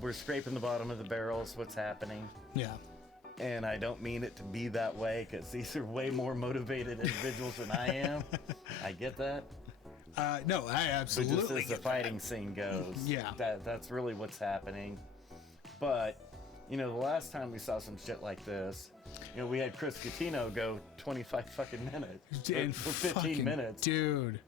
we're scraping the bottom of the barrel is what's happening. Yeah, And I don't mean it to be that way because these are way more motivated individuals than I am. I get that. no, I But absolutely. just as the get fighting scene goes, Yeah. that's really what's happening. But, the last time we saw some shit like this, we had Chris Coutinho go 25 fucking minutes. that. And for 15 fucking minutes dude.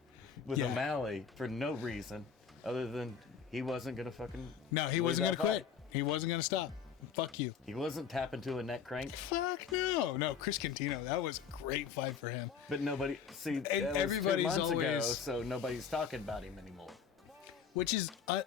with yeah. O'Malley for no reason other than he wasn't going to fucking. No, he leave wasn't that gonna fight. quit. He wasn't gonna stop. Fuck you. He wasn't tapping to a neck crank. Fuck no. No, Chris Cantino. That was a great fight for him. But nobody. See, that was 2 everybody's months ago, always- so nobody's talking about him anymore. Which is a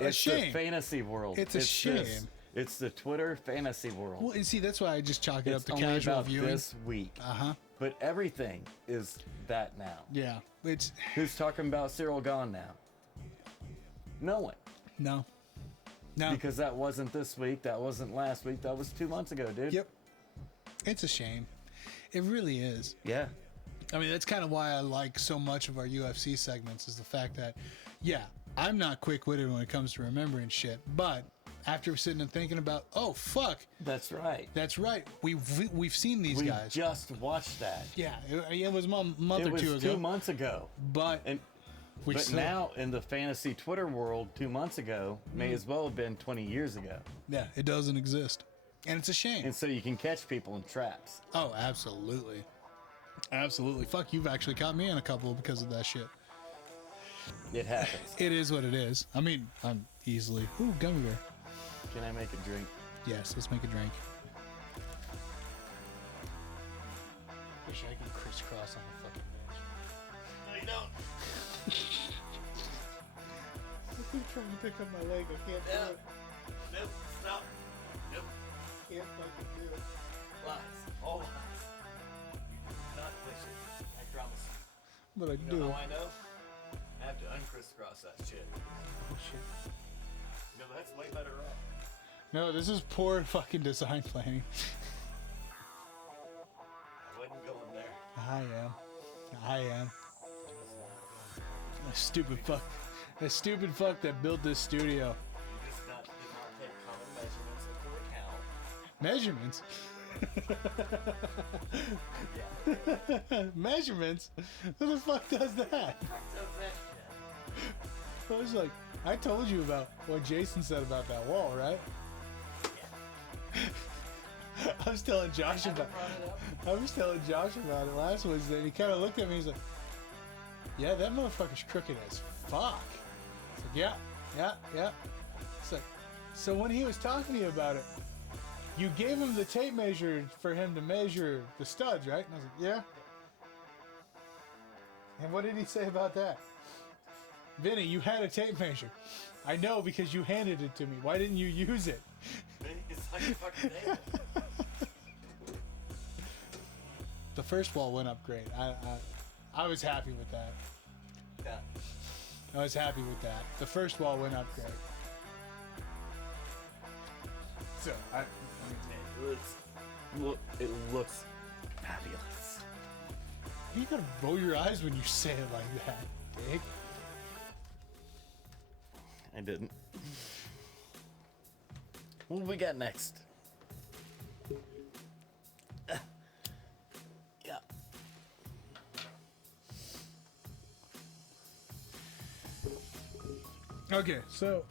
It's shame. the fantasy world. It's a this. shame. It's the Twitter fantasy world. Well, and see, that's why I just chalk it It's up to only casual about viewing. this week. Uh huh. But everything is that now. Yeah, it's Who's talking about Cyril gone now? No one. no. Because that wasn't this week. That wasn't last week. That was 2 months ago, dude. Yep. It's a shame. It really is. Yeah. I mean, that's kind of why I like so much of our UFC segments is the fact that, yeah, I'm not quick-witted when it comes to remembering shit, but after sitting and thinking about, oh, fuck, That's right. we've seen these We guys. just watched that. Yeah, it was a month It or was two ago. 2 months ago. But we But still, now in the fantasy Twitter world, 2 months ago may as well have been 20 years ago. yeah, it doesn't exist. And it's a shame. And so you can catch people in traps. Oh, absolutely. Absolutely. Fuck, you've actually caught me in a couple because of that shit. It happens. It is what it is. I mean, I'm easily... Ooh, gummy bear. Can I make a drink? Yes, let's make a drink. Wish I could crisscross on the fucking bench. No, you don't. I keep trying to pick up my leg. I can't do it. Nope. Stop. Nope. Can't fucking do it. Lies. All lies. Not wishing. I promise you. But I You do. know how I know? I have to uncrisscross that shit. Oh, shit. No, that's way better off. No, this is poor fucking design planning. I wasn't going there. I am. That stupid fuck. That stupid fuck that built this studio. You just did not take common measurements into account. Measurements? Yeah. Measurements? Who the fuck does that? Does that shit. I was like, I told you about what Jason said about that wall, right? I was telling Josh about it last Wednesday, and he kind of looked at me. He's like, "Yeah, that motherfucker's crooked as fuck." It's like, yeah. It's like, so when he was talking to you about it, you gave him the tape measure for him to measure the studs, right? And I was like, yeah. And what did he say about that? Vinny, you had a tape measure. I know because you handed it to me. Why didn't you use it? It's like a fucking table. The first wall went up great. I was happy with that. Yeah. I was happy with that. The first wall went up great. So It looks fabulous. you gotta roll your eyes when you say it like that, Dick. I didn't. What do we got next? Yeah. Okay, so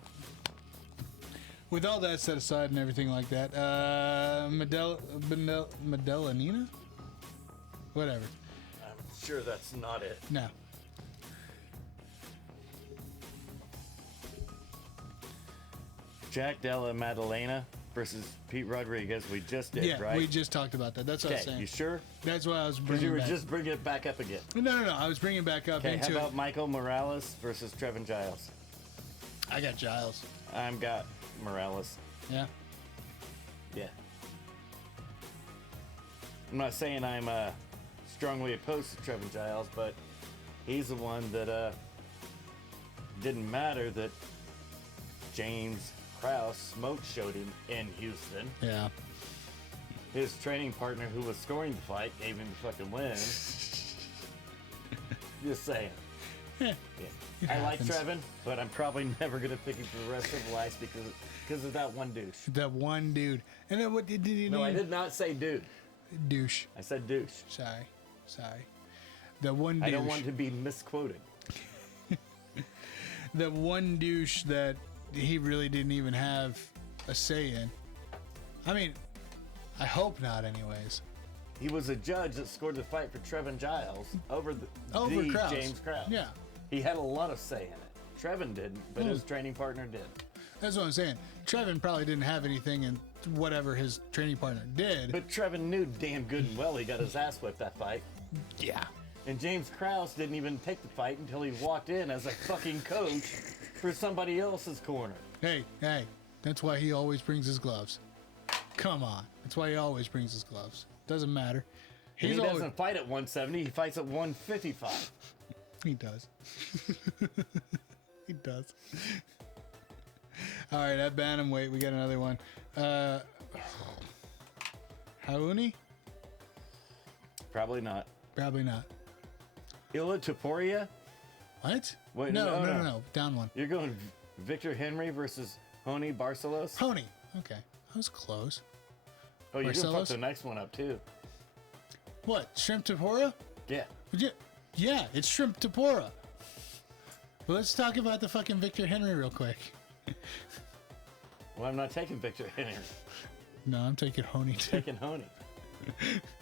with all that set aside and everything like that, Medellanina? Whatever. I'm sure that's not it. No. Jack Della Maddalena versus Pete Rodriguez. We just did, Yeah, right? we just talked about that. That's what I was Okay, saying. you sure? That's why I was Because bringing you were back. just bringing it back up again. No. I was bringing back up Okay, how into about it. Michael Morales versus Trevin Giles? I got Giles. I've got Morales. Yeah. Yeah. I'm not saying I'm strongly opposed to Trevin Giles, but he's the one that didn't matter that James Krause smoke showed him in Houston. Yeah. His training partner who was scoring the fight gave him the fucking win. Just saying. Yeah. Yeah. I like happens. Trevin, but I'm probably never going to pick him for the rest of life because of that one douche. That one dude. And then what did he No, I name? did not say dude. Douche. I said douche. Sorry. The one douche. I don't want to be misquoted. The one douche that he really didn't even have a say in. I mean, I hope not anyways. He was a judge that scored the fight for Trevin Giles over the Krause. James Krause. Yeah. He had a lot of say in it. Trevin didn't, but his training partner did. That's what I'm saying. Trevin probably didn't have anything in whatever his training partner did. But Trevin knew damn good and well he got his ass whipped that fight. Yeah. And James Krause didn't even take the fight until he walked in as a fucking coach for somebody else's corner. Hey. That's why he always brings his gloves. Come on. That's why he always brings his gloves. Doesn't matter. He always- doesn't fight at 170. He fights at 155. He does. He does. All right, at bantamweight, we got another one. Hauni? Probably not. Probably not. Ila Topuria? What? Wait, No. Down one. You're going Victor Henry versus Honi Barcelos? Pony. Okay, that was close. Oh, you're going to fuck Barcelos? the next one up, too. What? Shrimp tempura? Yeah. Yeah, it's shrimp tempura. Well, let's talk about the fucking Victor Henry real quick. Well, I'm not taking Victor Henry. No, I'm taking Honey too. Taking Honi.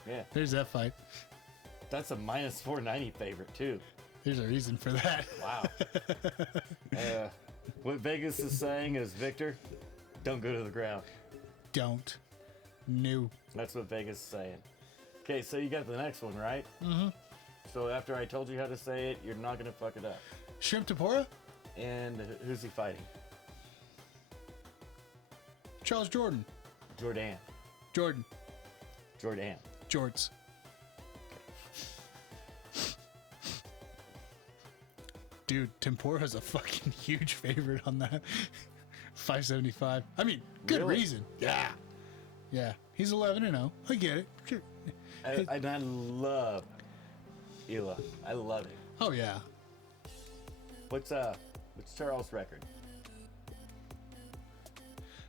Yeah. There's that fight. That's a minus 490 favorite, too. There's a reason for that. Wow. What Vegas is saying is, Victor, don't go to the ground. Don't. No. That's what Vegas is saying. Okay, so you got the next one, right? Mm-hmm. So after I told you how to say it, you're not going to fuck it up. Shrimp tempura? And who's he fighting? Charles Jordan. Jordan. Jordan. Jorts. Dude, tempura's a fucking huge favorite on that. 575. I mean, good Really? reason. Yeah. Yeah. He's 11-0. I get it. Sure. And I love Ila. I love it. Oh yeah. What's Charles' record?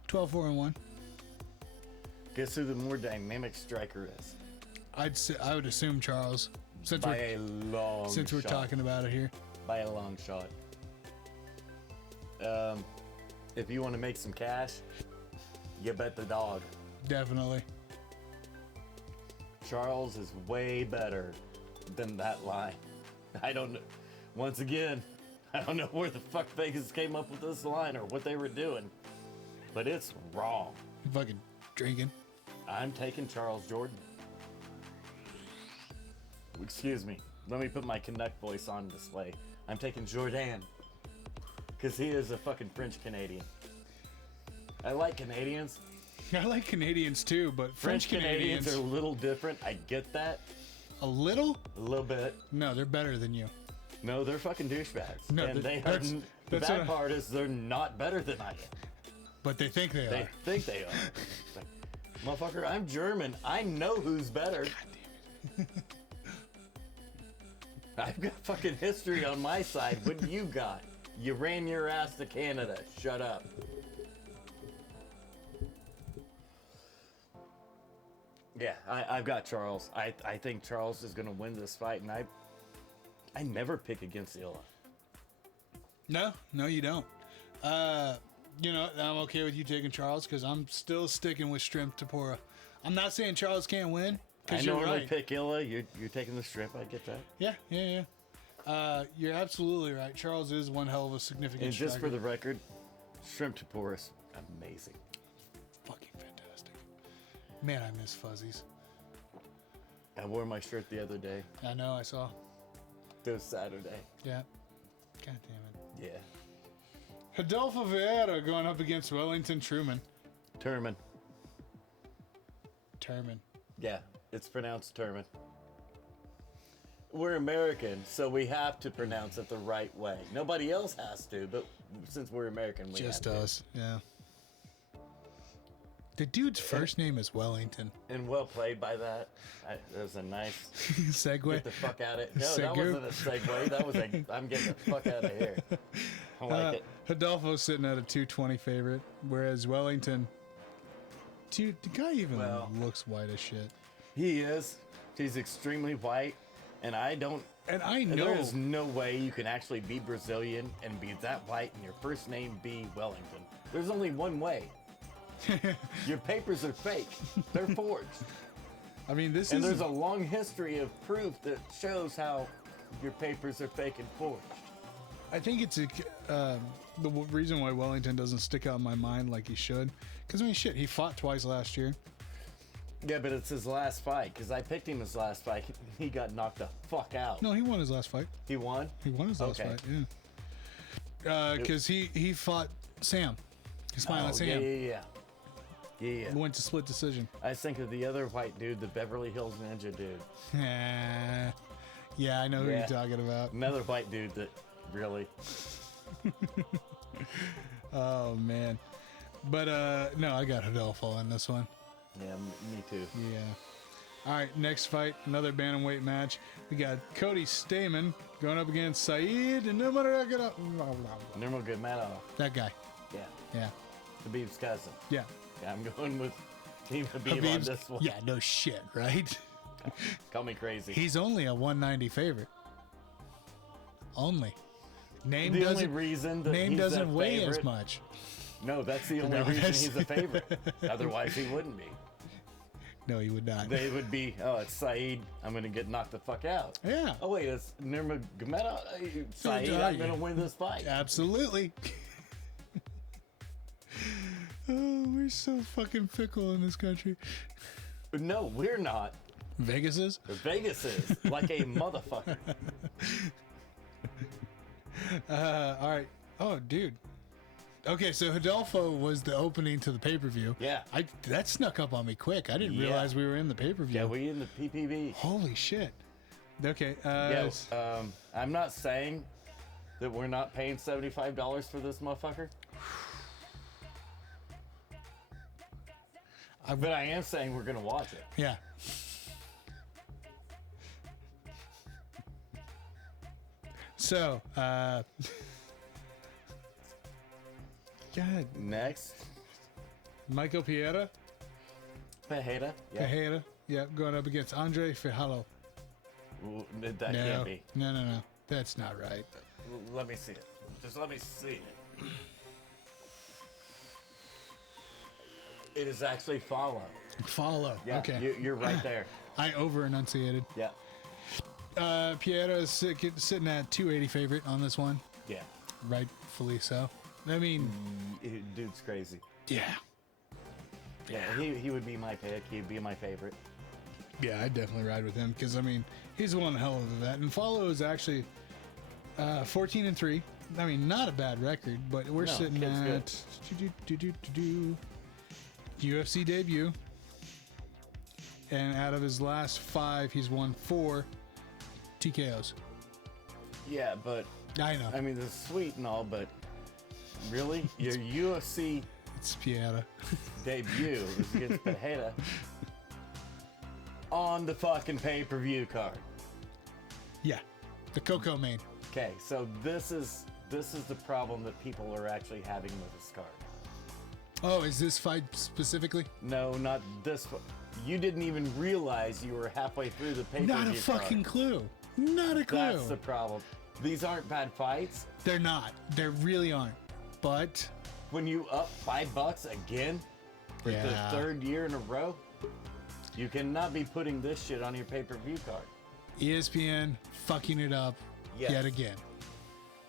12-4-1. Guess who the more dynamic striker is? I would assume Charles. Since By a long we're shot. talking about it here. By a long shot. If you want to make some cash, you bet the dog. Definitely. Charles is way better than that line. I don't know. Once again, I don't know where the fuck Vegas came up with this line or what they were doing, but it's wrong. Fucking drinking. I'm taking Charles Jordan. Excuse me. Let me put my Canuck voice on display. I'm taking Jordan. Because he is a fucking French Canadian. I like Canadians. I like Canadians too, but French Canadians are a little different. I get that. a little? A little bit. No, they're better than you. No, they're fucking douchebags. No, and they are. that's The what bad part is they're not better than I am. But they think they They are. think they are. It's like, motherfucker, I'm German. I know who's better. I've got fucking history on my side. What do you got? You ran your ass to Canada. Shut up. Yeah, I've got Charles. I think Charles is going to win this fight, and I never pick against Illa. No, you don't. You know, I'm okay with you taking Charles because I'm still sticking with Shrimp Tempura. I'm not saying Charles can't win I because you're normally right. pick Illa. You're taking the strip. I get that. Yeah. You're absolutely right. Charles is one hell of a significant And just for striker. the record, Shrimp Tempura is amazing. Fucking fantastic. Man, I miss fuzzies. I wore my shirt the other day. I know, I saw. It was Saturday. Yeah. God damn it. Yeah. Adolfo Vieira going up against Wellington Truman. Turman. Yeah, it's pronounced Turman. We're American, so we have to pronounce it the right way. Nobody else has to, but since we're American, we Just have to. us, yeah. The dude's first name is Wellington. And well played by that. That was a nice Segue. get the fuck out of it. No, that Segue. wasn't a segue. That was a I'm getting the fuck out of here. I like it. Adolfo's sitting at a 220 favorite, whereas Wellington, dude, the guy even Well- looks white as shit. He is. He's extremely white, and I don't. And I And know there is no way you can actually be Brazilian and be that white and your first name be Wellington. There's only one way. Your papers are fake. They're forged. I mean, this And is there's a long history of proof that shows how your papers are fake and forged. I think it's the reason why Wellington doesn't stick out in my mind like he should. Because, I mean, shit, he fought twice last year. Yeah, but it's his last fight, because I picked him his last fight. He got knocked the fuck out. No, he won his last fight. He won? He won his last Okay. fight, yeah. Because he fought Sam. He's smiling at Sam. Yeah. Yeah. Went to split decision. I think of the other white dude, the Beverly Hills Ninja dude. Yeah, I know who Yeah. you're talking about. Another white dude that really. Oh man. But no, I got Rodolfo in this one. Yeah, me too. Yeah. All right, next fight, another bantamweight match. We got Cody Stamen going up against Saeed Nurmagomedov. Nurmagomedov. That guy. Yeah. Yeah. Khabib's cousin. Yeah. Yeah, I'm going with Team Khabib on Khabib's- this one. Yeah, no shit, right? Call me crazy. He's only a 190 favorite. Only. Name the only doesn't reason that name he's doesn't a weigh favorite, as much. No, that's the only No, reason that's- he's a favorite. Otherwise, he wouldn't be. No, he would not. They would be, oh, it's Saeed. I'm going to get knocked the fuck out. Yeah. Oh, wait, it's Nurmagomedov. Saeed, are I'm you? going to win this fight. Absolutely. Oh, we're so fucking fickle in this country. No, we're not. Vegas is? Vegas is like a motherfucker. All right. Oh, dude. Okay, so Rodolfo was the opening to the pay-per-view. Yeah. That snuck up on me quick. I didn't Yeah. realize we were in the pay-per-view. Yeah, we in the PPV. Holy shit. Okay. Yeah, I'm not saying that we're not paying $75 for this motherfucker. But I am saying we're going to watch it. Yeah. So, God, Next, Michael Piera, Pajeda. Yeah. Tejeda, yeah, going up against Andre Fijalo. Ooh, that No, can't be. no, that's not right. Let me see it. Just let me see it. It is actually follow. Follow. Yeah, Okay. you're right there. I over enunciated. Yeah. Piera is sitting at 280 favorite on this one, Yeah. rightfully so. I mean, Dude's crazy. yeah, Yeah, he would be my pick. He'd be my favorite. yeah, I'd definitely ride with him because I mean he's one hell of that. And Follow is actually 14-3. I mean, not a bad record, but we're No, sitting kid's at UFC debut, and out of his last 5, he's won 4 TKOs. Yeah, but I know. I mean, it's sweet and all, but really, your UFC It's Piera. debut is against Pajeda on the fucking pay-per-view card. Yeah, the Coco main. Okay, so this is the problem that people are actually having with this card. Oh, is this fight specifically? No, not this one. You didn't even realize you were halfway through the pay-per-view Not a fucking card. clue. Not a clue. That's the problem. These aren't bad fights. They're not. They really aren't. But When you up $5 again for Yeah. the 3rd year in a row, you cannot be putting this shit on your pay-per-view card. ESPN fucking it up Yes. yet again.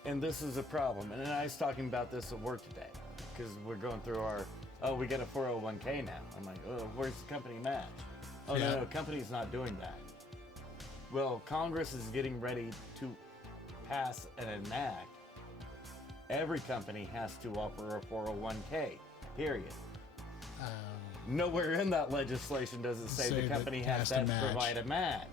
And this is a problem. And I was talking about this at work today because we're going through we get a 401k now. I'm like, oh, where's the company match? Oh, Yeah. no, company's not doing that. Well, Congress is getting ready to pass and enact. Every company has to offer a 401k, period. Nowhere in that legislation does it say Say the that company it has has to to match. provide a match.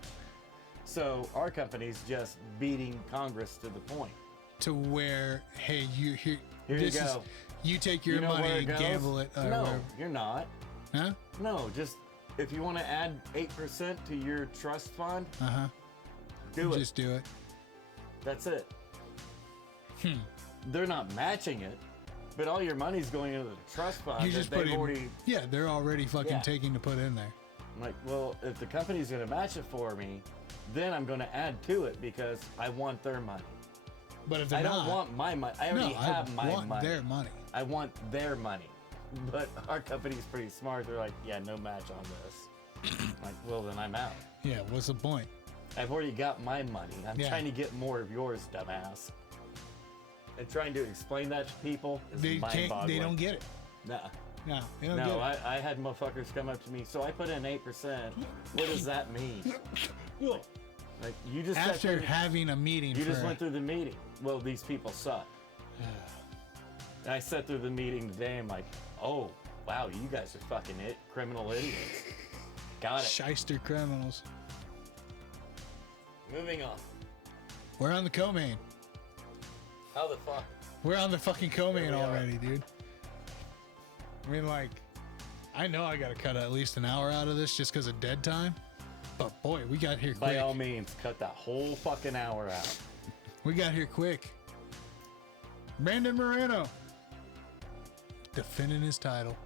So our company's just beating Congress to the point. To where, hey, here Here this you is, go. you take your You know where money it and goes? gamble it. No, whatever. you're not. Huh? No, just if you want to add 8% to your trust fund, Uh-huh. do it. Just do it. That's it. They're not matching it, but all your money's going into the trust fund. You that just put they've in, already. yeah, they're already fucking Yeah. taking to put in there. I'm like, well, if the company's going to match it for me, then I'm going to add to it because I want their money. But if they're I don't not, want my money. I already no, have I my want money. their money. I want their money. But our company's pretty smart. They're like, yeah, no match on this. I'm like, well, then I'm out. Yeah, what's the point? I've already got my money. I'm Yeah. trying to get more of yours, dumbass. And trying to explain that to people is They can't. mind-boggling. They don't get it. Nah. No, they don't No, get it. I had motherfuckers come up to me. So I put in 8%. What does that mean? Like you just sat After there- having a meeting you for just went through the meeting. Well, these people suck. And I sat through the meeting today. I'm like, oh, Wow, you guys are fucking criminal idiots. Got it. Shyster criminals. Moving on. We're on the co-main. How the fuck? We're on the fucking co-main Here we are. already, dude. I mean, like, I know I gotta cut at least an hour out of this just because of dead time. But boy, we got here quick. By all means, cut that whole fucking hour out. We got here quick. Brandon Moreno defending his title.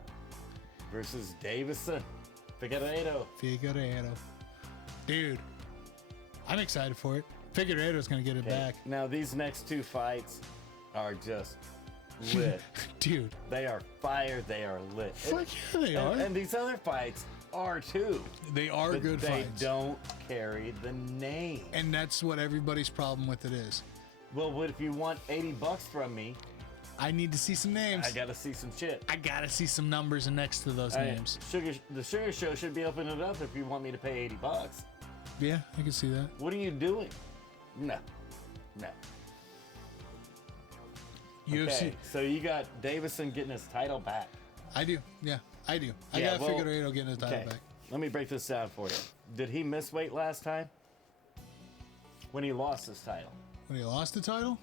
Versus Davison. Figueiredo. Figueiredo. Dude, I'm excited for it. Figueiredo's gonna get it back. Now, these next two fights are just lit. Dude. They are fire. They are lit. Fuck yeah, they are. And these other fights are too. They are But good they fights. don't carry the name. And that's what everybody's problem with it is. Well, what if you want $80 from me? I need to see some names. I gotta see some shit. I gotta see some numbers next to those All right, names. the Sugar Show should be opening it up if you want me to pay $80. Yeah, I can see that. What are you doing? No. UFC. Okay, so you got Davison getting his title back. I do. Yeah, I do. I Yeah, got well, Figueiredo getting his title back. Let me break this down for you. Did he miss weight last time? When he lost his title. When he lost the title?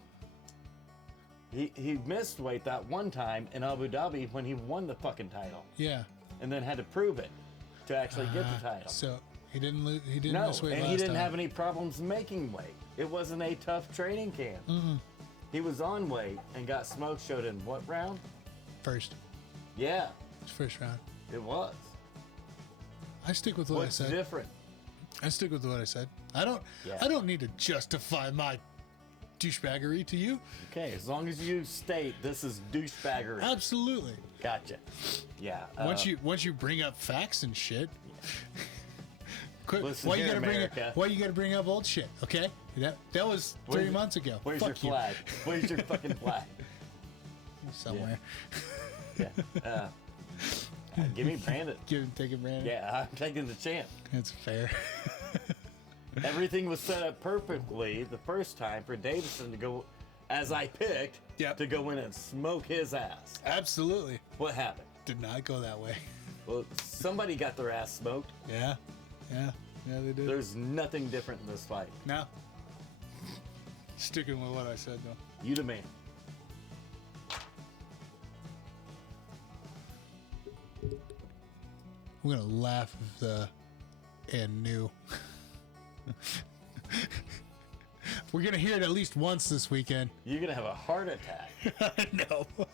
He missed weight that one time in Abu Dhabi when he won the fucking title. Yeah. And then had to prove it to actually get the title. So he didn't lose. He didn't No, miss weight and last he didn't time. have any problems making weight. It wasn't a tough training camp. He was on weight and got smoke showed in what round? First. Yeah, It's first round. it was. I stick with what What's I said. different? I stick with what I said. I don't. Yeah. I don't need to justify my douchebaggery to you. Okay, as long as you state this is douchebaggery. Absolutely. Gotcha. Yeah. Once you bring up facts and shit. Quit, Listen why you here, gotta America. why you gotta bring up old shit? Okay, that was 3 months ago. Where's Fuck your flag? Where's your fucking flag? you. Somewhere. Yeah. Give me Brandon. Take it, Brandon. Yeah, I'm taking the champ. That's fair. Everything was set up perfectly the first time for Davison to go, as I picked, Yep. to go in and smoke his ass. Absolutely. What happened? Did not go that way. Well, somebody got their ass smoked. Yeah. They did. There's nothing different in this fight. No. Sticking with what I said though. You the man. We're gonna laugh if and new. We're gonna hear it at least once this weekend. You're gonna have a heart attack. I know. You're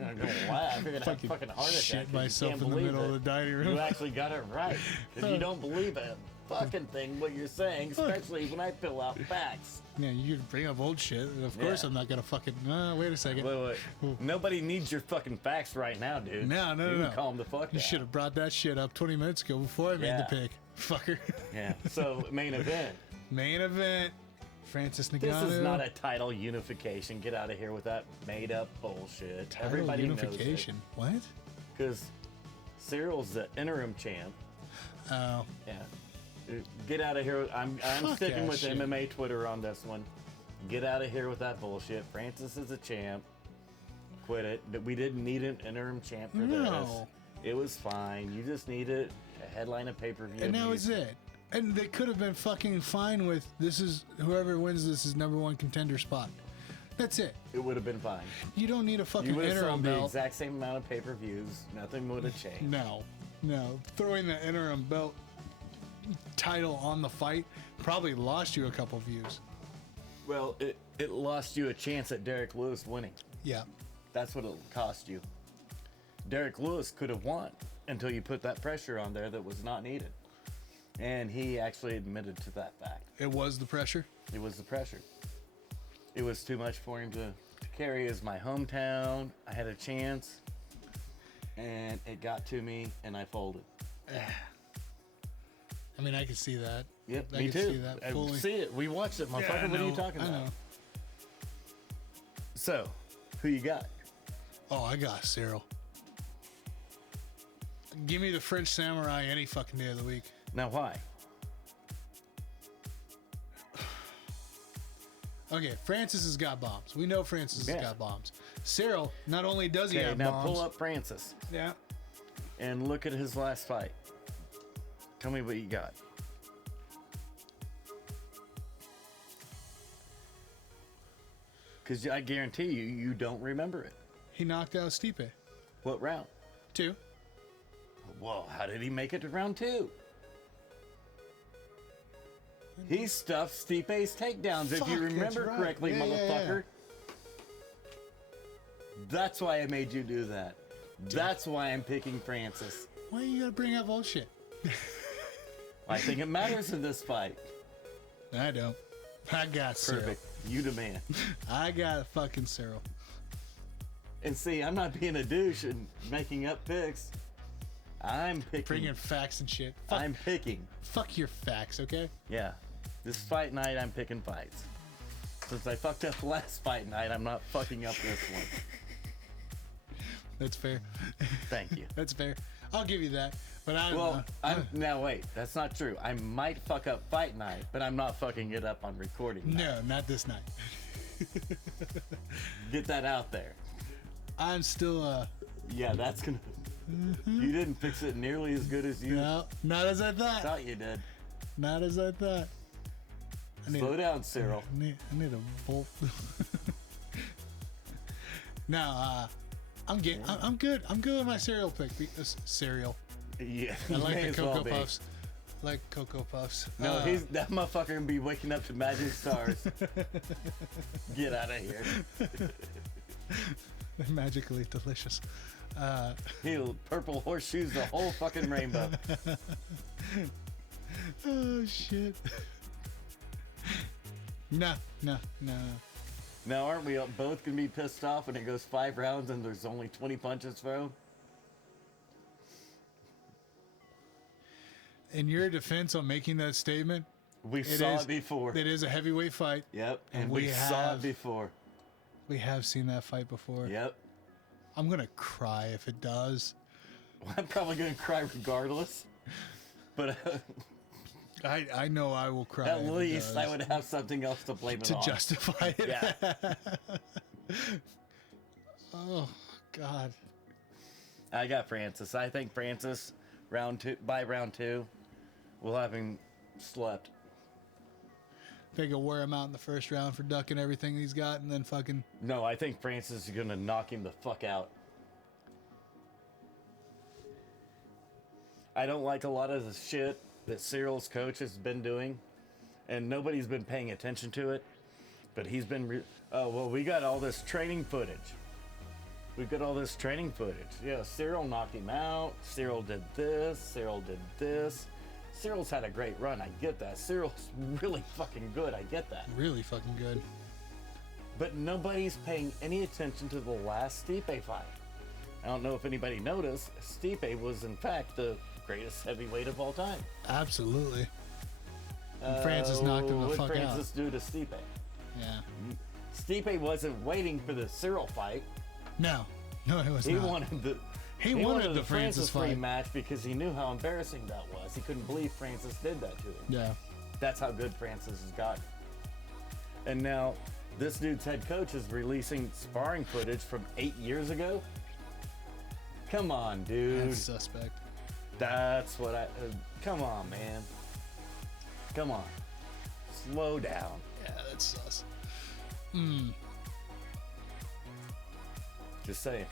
not gonna laugh. You're gonna have a fucking heart attack. Shit 'cause you myself can't in the believe middle it. of the dining room. You actually got it right. Because you don't believe a fucking thing what you're saying, especially when I fill out facts. Yeah, you bring up old shit. Of course, Yeah. I'm not gonna fucking. Wait a second. Wait. Nobody needs your fucking facts right now, dude. No. You can calm the fuck You down. should have brought that shit up 20 minutes ago before I made the Yeah. pick, fucker. Yeah. So, main event. Main event. Francis Ngannou. This is not a title unification. Get out of here with that made-up bullshit. title Everybody unification. What? Because Cyril's the interim champ. Oh, Yeah. Get out of here. I'm Fuck sticking that with shit. MMA Twitter on this one. Get out of here with that bullshit. Francis is a champ. Quit it. We didn't need an interim champ for No. this. It was fine. You just needed a headline of pay-per-view. and that was it. And they could have been fucking fine with this is whoever wins this is #1 contender spot. That's it. It would have been fine. You don't need a You fucking would have interim sold the belt. exact same amount of pay-per-views. Nothing would have changed. No. Throwing the interim belt title on the fight probably lost you a couple views. Well, it lost you a chance at Derek Lewis winning. Yeah. That's what it cost you. Derek Lewis could have won until you put that pressure on there that was not needed. And he actually admitted to that fact. It was the pressure. It was the pressure. It was too much for him to carry as my hometown. I had a chance, and it got to me, and I folded. I mean, I could see that. Yep, I me could too. see that I fully. see it. We watched it, motherfucker. Yeah, I What are you know, talking I about? know. So, who you got? Oh, I got Cyril. Give me the French Samurai any fucking day of the week. Now, why? Okay, Francis has got bombs. We know Francis Yeah. has got bombs. Cyril, not only does he Okay, have now bombs. pull up Francis. Yeah. and look at his last fight. Tell me what you got. Because I guarantee you, you don't remember it. He knocked out Stipe. What round? 2. Well, how did he make it to round 2? He stuffed Stipe's takedowns, if Fuck, you that's remember right. correctly, Yeah, yeah, motherfucker. That's why I made you do that. That's why I'm picking Francis. Why you gotta bring up old shit? I think it matters in this fight. I don't. I got Cyril. Perfect. You the man. I got fucking Cyril. And see, I'm not being a douche and making up picks. I'm picking. Bringing facts and shit. I'm picking. Fuck your facts, okay? Yeah. This fight night, I'm picking fights. Since I fucked up last fight night, I'm not fucking up this one. That's fair. Thank you. That's fair. I'll give you that. But I don't Well, know. now wait, that's not true. I might fuck up fight night, but I'm not fucking it up on recording night. No, not this night. Get that out there. I'm still Yeah, that's gonna. You didn't fix it nearly as good as you no, not as I thought. you did. Not as I thought. Slow down, Cyril. I need a bolt. Now, I'm good. I'm good with my cereal pick. Cereal. Yeah, I like may the as well Cocoa be. Puffs. I like Cocoa Puffs. No, that motherfucker gonna be waking up to Magic Stars. Get out of here. They're magically delicious. He'll purple horseshoes the whole fucking rainbow. Oh shit. No. Now, aren't we both gonna be pissed off when it goes 5 rounds and there's only 20 punches thrown? In your defense on making that statement, We saw it before. It is a heavyweight fight. Yep, And and we we saw have- it before. We have seen that fight before. Yep. I'm gonna cry if it does. Well, I'm probably gonna cry regardless. But I know I will cry. at if it least does. I would have something else to blame it to on. justify it. Yeah. Oh God. I got Francis. I think Francis, by round 2, will have him slept. They could wear him out in the first round for ducking everything he's got, and then fucking. No, I think Francis is gonna knock him the fuck out. I don't like a lot of the shit that Cyril's coach has been doing, and nobody's been paying attention to it. But he's been, we got all this training footage. We've got all this training footage. Yeah, Cyril knocked him out. Cyril did this. Cyril did this. Cyril's had a great run. I get that. Cyril's really fucking good. I get that. Really fucking good. But nobody's paying any attention to the last Stipe fight. I don't know if anybody noticed. Stipe was, in fact, the greatest heavyweight of all time. Absolutely. And Francis knocked him the what fuck did Francis out. do to Stipe? Yeah. Stipe wasn't waiting for the Cyril fight. No, it was He not. wanted the. He wanted the Francis free fight. match because he knew how embarrassing that was. He couldn't believe Francis did that to him. Yeah. That's how good Francis has gotten. And now, this dude's head coach is releasing sparring footage from 8 years ago. Come on, dude. That's suspect. That's what I. Come on, man. Come on. Slow down. Yeah, that's sus. Just saying.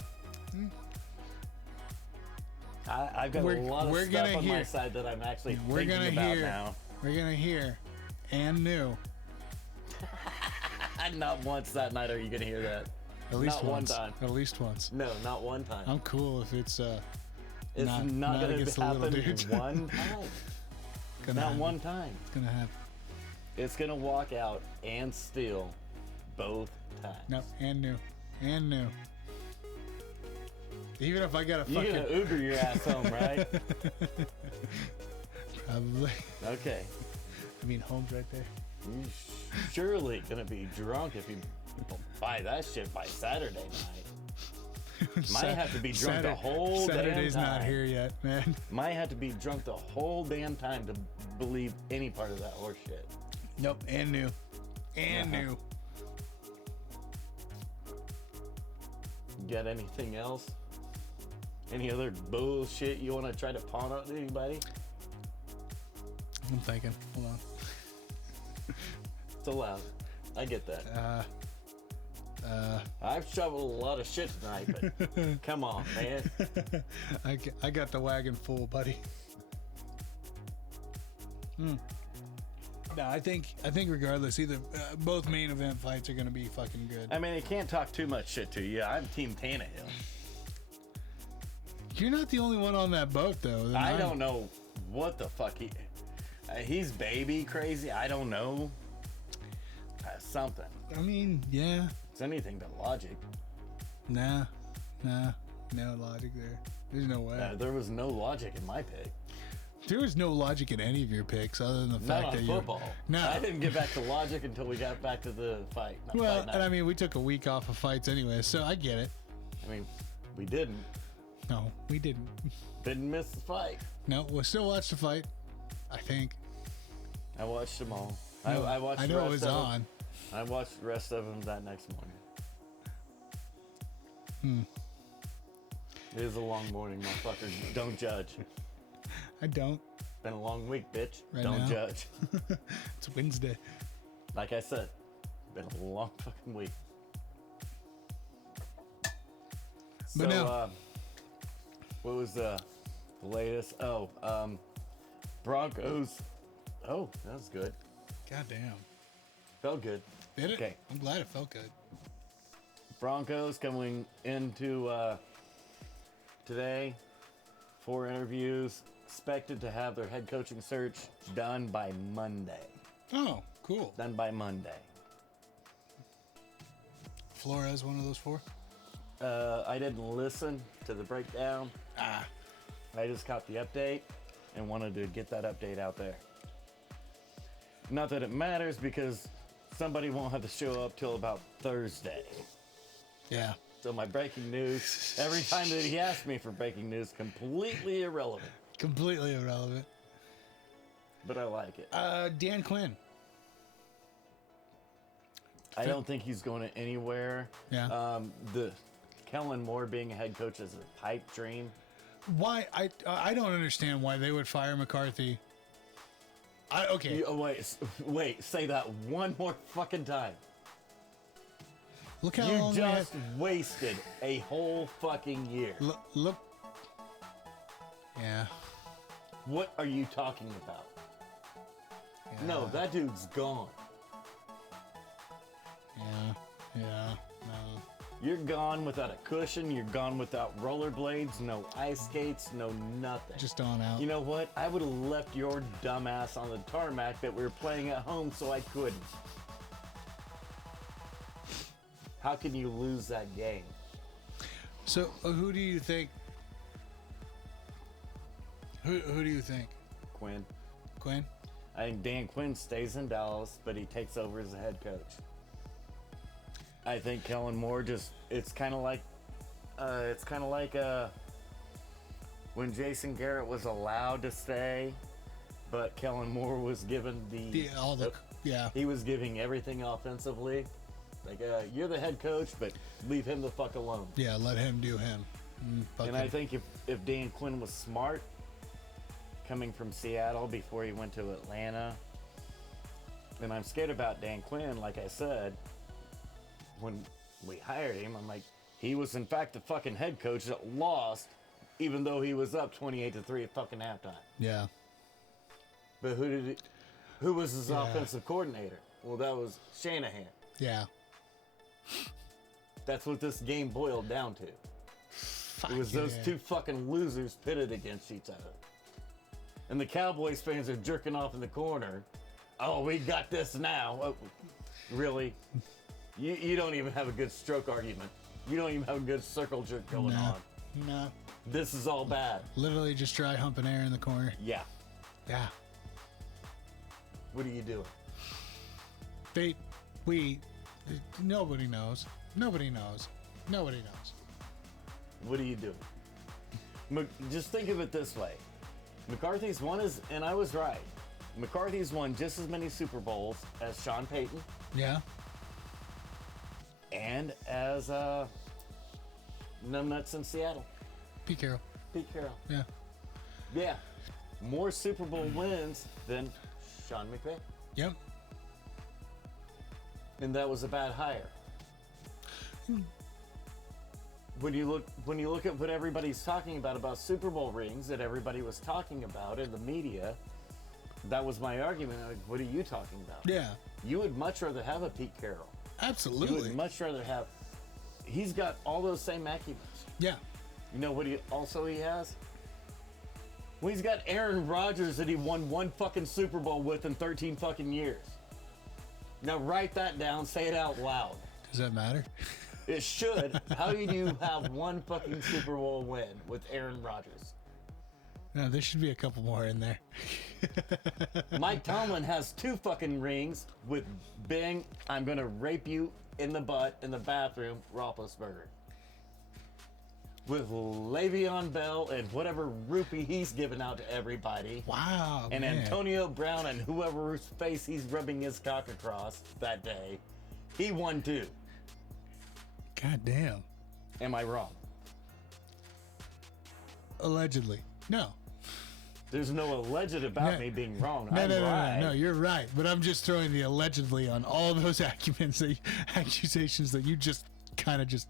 I've got a lot of we're stuff gonna on my hear- side that I'm actually We're thinking gonna about hear. now. We're gonna hear. And new. Not once that night are you gonna hear that. At least Not one once. time. At least once. No, not one time. I'm cool if it's It's not gonna against the little happen dudes. one time. gonna Not happen. one time. It's gonna happen. It's gonna walk out and steal both times. No, and new. And new. Even if I got a You're fucking gonna Uber your ass home, right? probably. Okay. I mean, home's right there. You're surely gonna be drunk if you buy that shit by Saturday night. Might have to be drunk the whole Saturday's damn time. not here yet, man. Might have to be drunk the whole damn time to believe any part of that horse shit. Nope, and new. And Uh-huh. new. Got anything else? Any other bullshit you want to try to pawn on anybody? I'm thinking. Hold on. It's allowed. I get that. I've shoveled a lot of shit tonight, but come on, man. I got the wagon full, buddy. No, I think regardless, either both main event fights are going to be fucking good. I mean, you can't talk too much shit to you. I'm Team Tannehill. You're not the only one on that boat, though. I don't know what the fuck he's baby crazy. I don't know. Something. I mean, yeah. It's anything but logic. Nah. No logic there. There's no way. There was no logic in my pick. There was no logic in any of your picks other than the fact Not that on you. football. No. I didn't get back to logic until we got back to the fight. Well, and I mean, we took a week off of fights anyway, so I get it. I mean, we didn't. No, we didn't. Didn't miss the fight. No, we'll still watch the fight. I think. I watched them all. No, I watched. I the know rest it was of them. on. I watched the rest of them that next morning. It is a long morning, motherfucker. Don't judge. I don't. Been a long week, bitch. Right Don't now. judge. It's Wednesday. Like I said, been a long fucking week. But So, no. what was the latest? Broncos. Oh, that was good. God damn. Felt good. Did it? Okay. I'm glad it felt good. Broncos coming into today, 4 interviews, expected to have their head coaching search done by Monday. Oh, cool. Done by Monday. Flores, one of those 4? I didn't listen to the breakdown. I just caught the update and wanted to get that update out there. Not that it matters because somebody won't have to show up till about Thursday. Yeah. So my breaking news, every time that he asked me for breaking news, completely irrelevant. Completely irrelevant. But I like it. Dan Quinn. I don't think he's going anywhere. Yeah. The Kellen Moore being a head coach is a pipe dream. Why? I don't understand why they would fire McCarthy. Okay. Wait, say that one more fucking time. Look how You long we had. just wasted a whole fucking year. Look. Yeah. What are you talking about? Yeah. No, that dude's gone. Yeah. No. You're gone without a cushion. You're gone without rollerblades, no ice skates, no nothing. Just on out. You know what? I would have left your dumbass on the tarmac that we were playing at home so I couldn't. How can you lose that game? So, who do you think? Who do you think? Quinn. Quinn? I think Dan Quinn stays in Dallas, but he takes over as the head coach. I think Kellen Moore it's kind of like when Jason Garrett was allowed to stay, but Kellen Moore was given he was giving everything offensively. Like, you're the head coach, but leave him the fuck alone. Yeah, let him do him. And I think if Dan Quinn was smart, coming from Seattle before he went to Atlanta, and I'm scared about Dan Quinn, like I said, when we hired him, I'm like, he was in fact the fucking head coach that lost, even though he was up 28-3 at fucking halftime. Yeah. But who was his offensive coordinator? Well, that was Shanahan. Yeah. That's what this game boiled down to. Fuck It was those yeah. two fucking losers pitted against each other. And the Cowboys fans are jerking off in the corner. Oh, we got this now. Oh, really? You don't even have a good stroke argument. You don't even have a good circle jerk going on. No. This is all bad. Literally just dry humping air in the corner. Yeah. Yeah. What are you doing? Nobody knows. Nobody knows. Nobody knows. What are you doing? Just think of it this way. McCarthy's won and I was right. McCarthy's won just as many Super Bowls as Sean Payton Yeah. and as Numbnuts in Seattle. Pete Carroll. Pete Carroll. Yeah. Yeah. More Super Bowl wins than Sean McVay. Yep. And that was a bad hire. When you look at what everybody's talking about Super Bowl rings that everybody was talking about in the media, that was my argument. Like, what are you talking about? Yeah. You would much rather have a Pete Carroll. Absolutely. You would much rather have. He's got all those same acumens. Yeah. You know what he has? Well, he's got Aaron Rodgers that he won one fucking Super Bowl with in 13 fucking years. Now write that down, say it out loud. Does that matter? It should. How do you have one fucking Super Bowl win with Aaron Rodgers? No, there should be a couple more in there. Mike Tomlin has 2 fucking rings with Bing, I'm gonna rape you in the butt in the bathroom, Roethlisberger. With Le'Veon Bell and whatever rupee he's giving out to everybody. Wow. And man. Antonio Brown and whoever's face he's rubbing his cock across that day. He won 2. God damn. Am I wrong? Allegedly. No. There's no alleged about me being wrong. No, I'm no, no, right. no, you're right. But I'm just throwing the allegedly on all those accusations that you just kind of just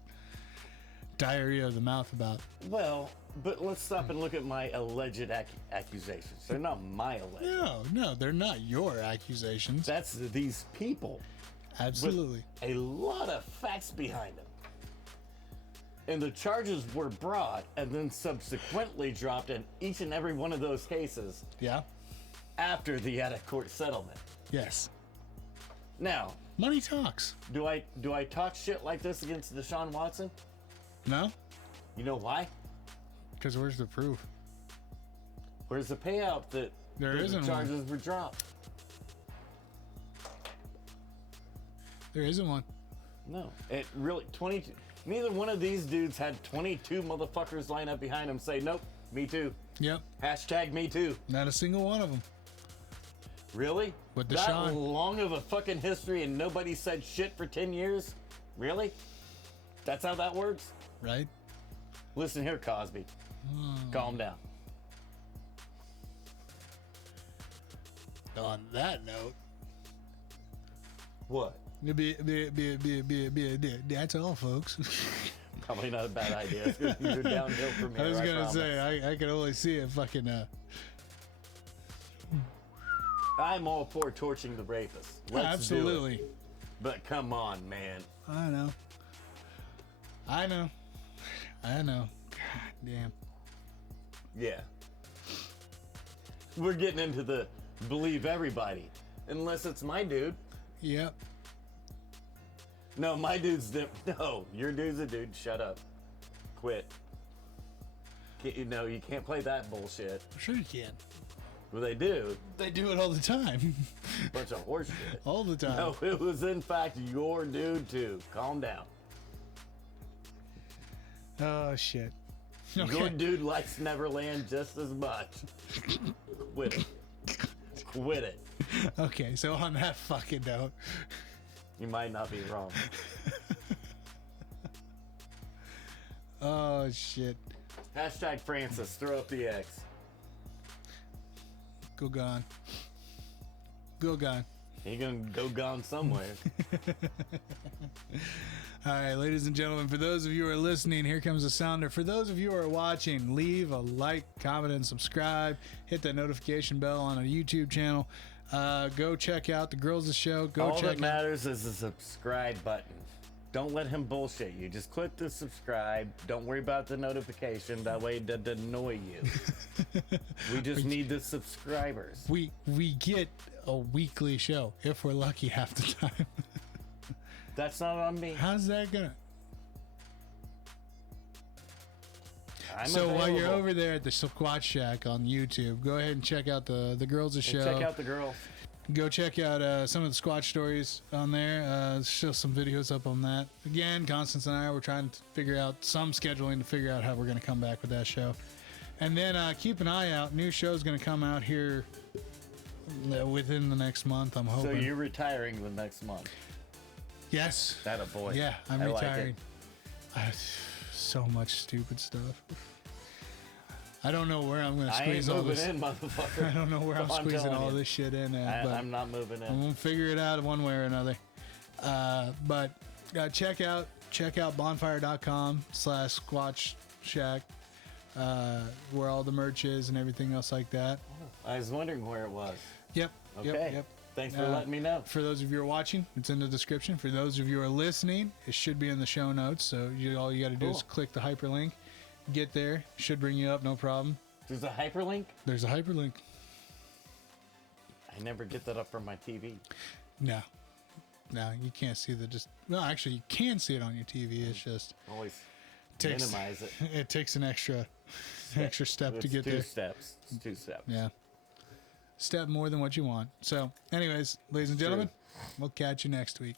diarrhea of the mouth about. Well, but let's stop and look at my alleged accusations. They're not my alleged. No, they're not your accusations. That's these people. Absolutely. With a lot of facts behind them. And the charges were brought and then subsequently dropped in each and every one of those cases Yeah. after the out-of-court settlement. Yes. Now, Money talks. do I talk shit like this against Deshaun Watson? No? You know why? Because where's the proof? Where's the payout that There the isn't charges were dropped? There isn't one. No. It really 22. Neither one of these dudes had 22 motherfuckers line up behind them say, nope, me too. Yep. Hashtag me too. Not a single one of them. Really? But that Deshaun- long of a fucking history and nobody said shit for 10 years? Really? That's how that works? Right? Listen here, Cosby. Calm down. On that note, What? that's all, folks. Probably not a bad idea. It's gonna be downhill from here. I was I gonna promise. say I can only see it fucking. I'm all for torching the rapist. Let's Absolutely. do it. But come on, man. I know. God damn. Yeah. We're getting into the believe everybody. Unless it's my dude. Yep. No, my dude's no, your dude's a dude. Shut up. Quit. You can't play that bullshit. Sure you can. Well, they do. They do it all the time. Bunch of horseshit. All the time. No, it was in fact your dude too. Calm down. Oh shit. Your Okay. dude likes Neverland just as much. Quit it. Quit it. Okay, so on that fucking note. You might not be wrong. Oh shit. Hashtag Francis, throw up the X. Go gone. Go gone. You're gonna go gone somewhere. All right, ladies and gentlemen, for those of you who are listening, here comes the sounder. For those of you who are watching, leave a like, comment, and subscribe. Hit that notification bell on our YouTube channel. Go check out the Girls' Show. Go All check that out. matters is the subscribe button. Don't let him bullshit you. Just click the subscribe. Don't worry about the notification. That way it doesn't annoy you. We just need the subscribers. We get a weekly show if we're lucky half the time. That's not on me. How's that gonna? I'm So while you're available. over there at the Squatch Shack on YouTube, go ahead and check out the Girls' Show. Check out the girls. Go check out some of the Squatch stories on there. Show some videos up on that. Again, Constance and I, we're trying to figure out some scheduling to figure out how we're going to come back with that show. And then keep an eye out. New show's going to come out here within the next month, I'm So hoping. you're retiring the next month. Yes. That a boy. Yeah, I'm I like retiring. it. So much stupid stuff. I don't know where I'm going to I ain't squeeze all moving this. in, motherfucker. I don't know where I'm I'm squeezing telling all you. this shit in at, but I'm not moving in. we'll figure it out one way or another. But check out bonfire.com/Squatch Shack, where all the merch is and everything else like that. I was wondering where it was. Yep. Okay. Yep. Thanks for letting me know. For those of you who are watching, it's in the description. For those of you who are listening, it should be in the show notes. So all you got to do is Cool. click the hyperlink, get there. Should bring you up, no problem. There's a hyperlink? There's a hyperlink. I never get that up from my TV. No, you can't see well, actually, you can see it on your TV. It's just Always takes minimize it. it takes an extra step to It's get two there. steps. It's 2 steps. Yeah, step more than what you want. So, anyways, ladies and gentlemen, we'll catch you next week.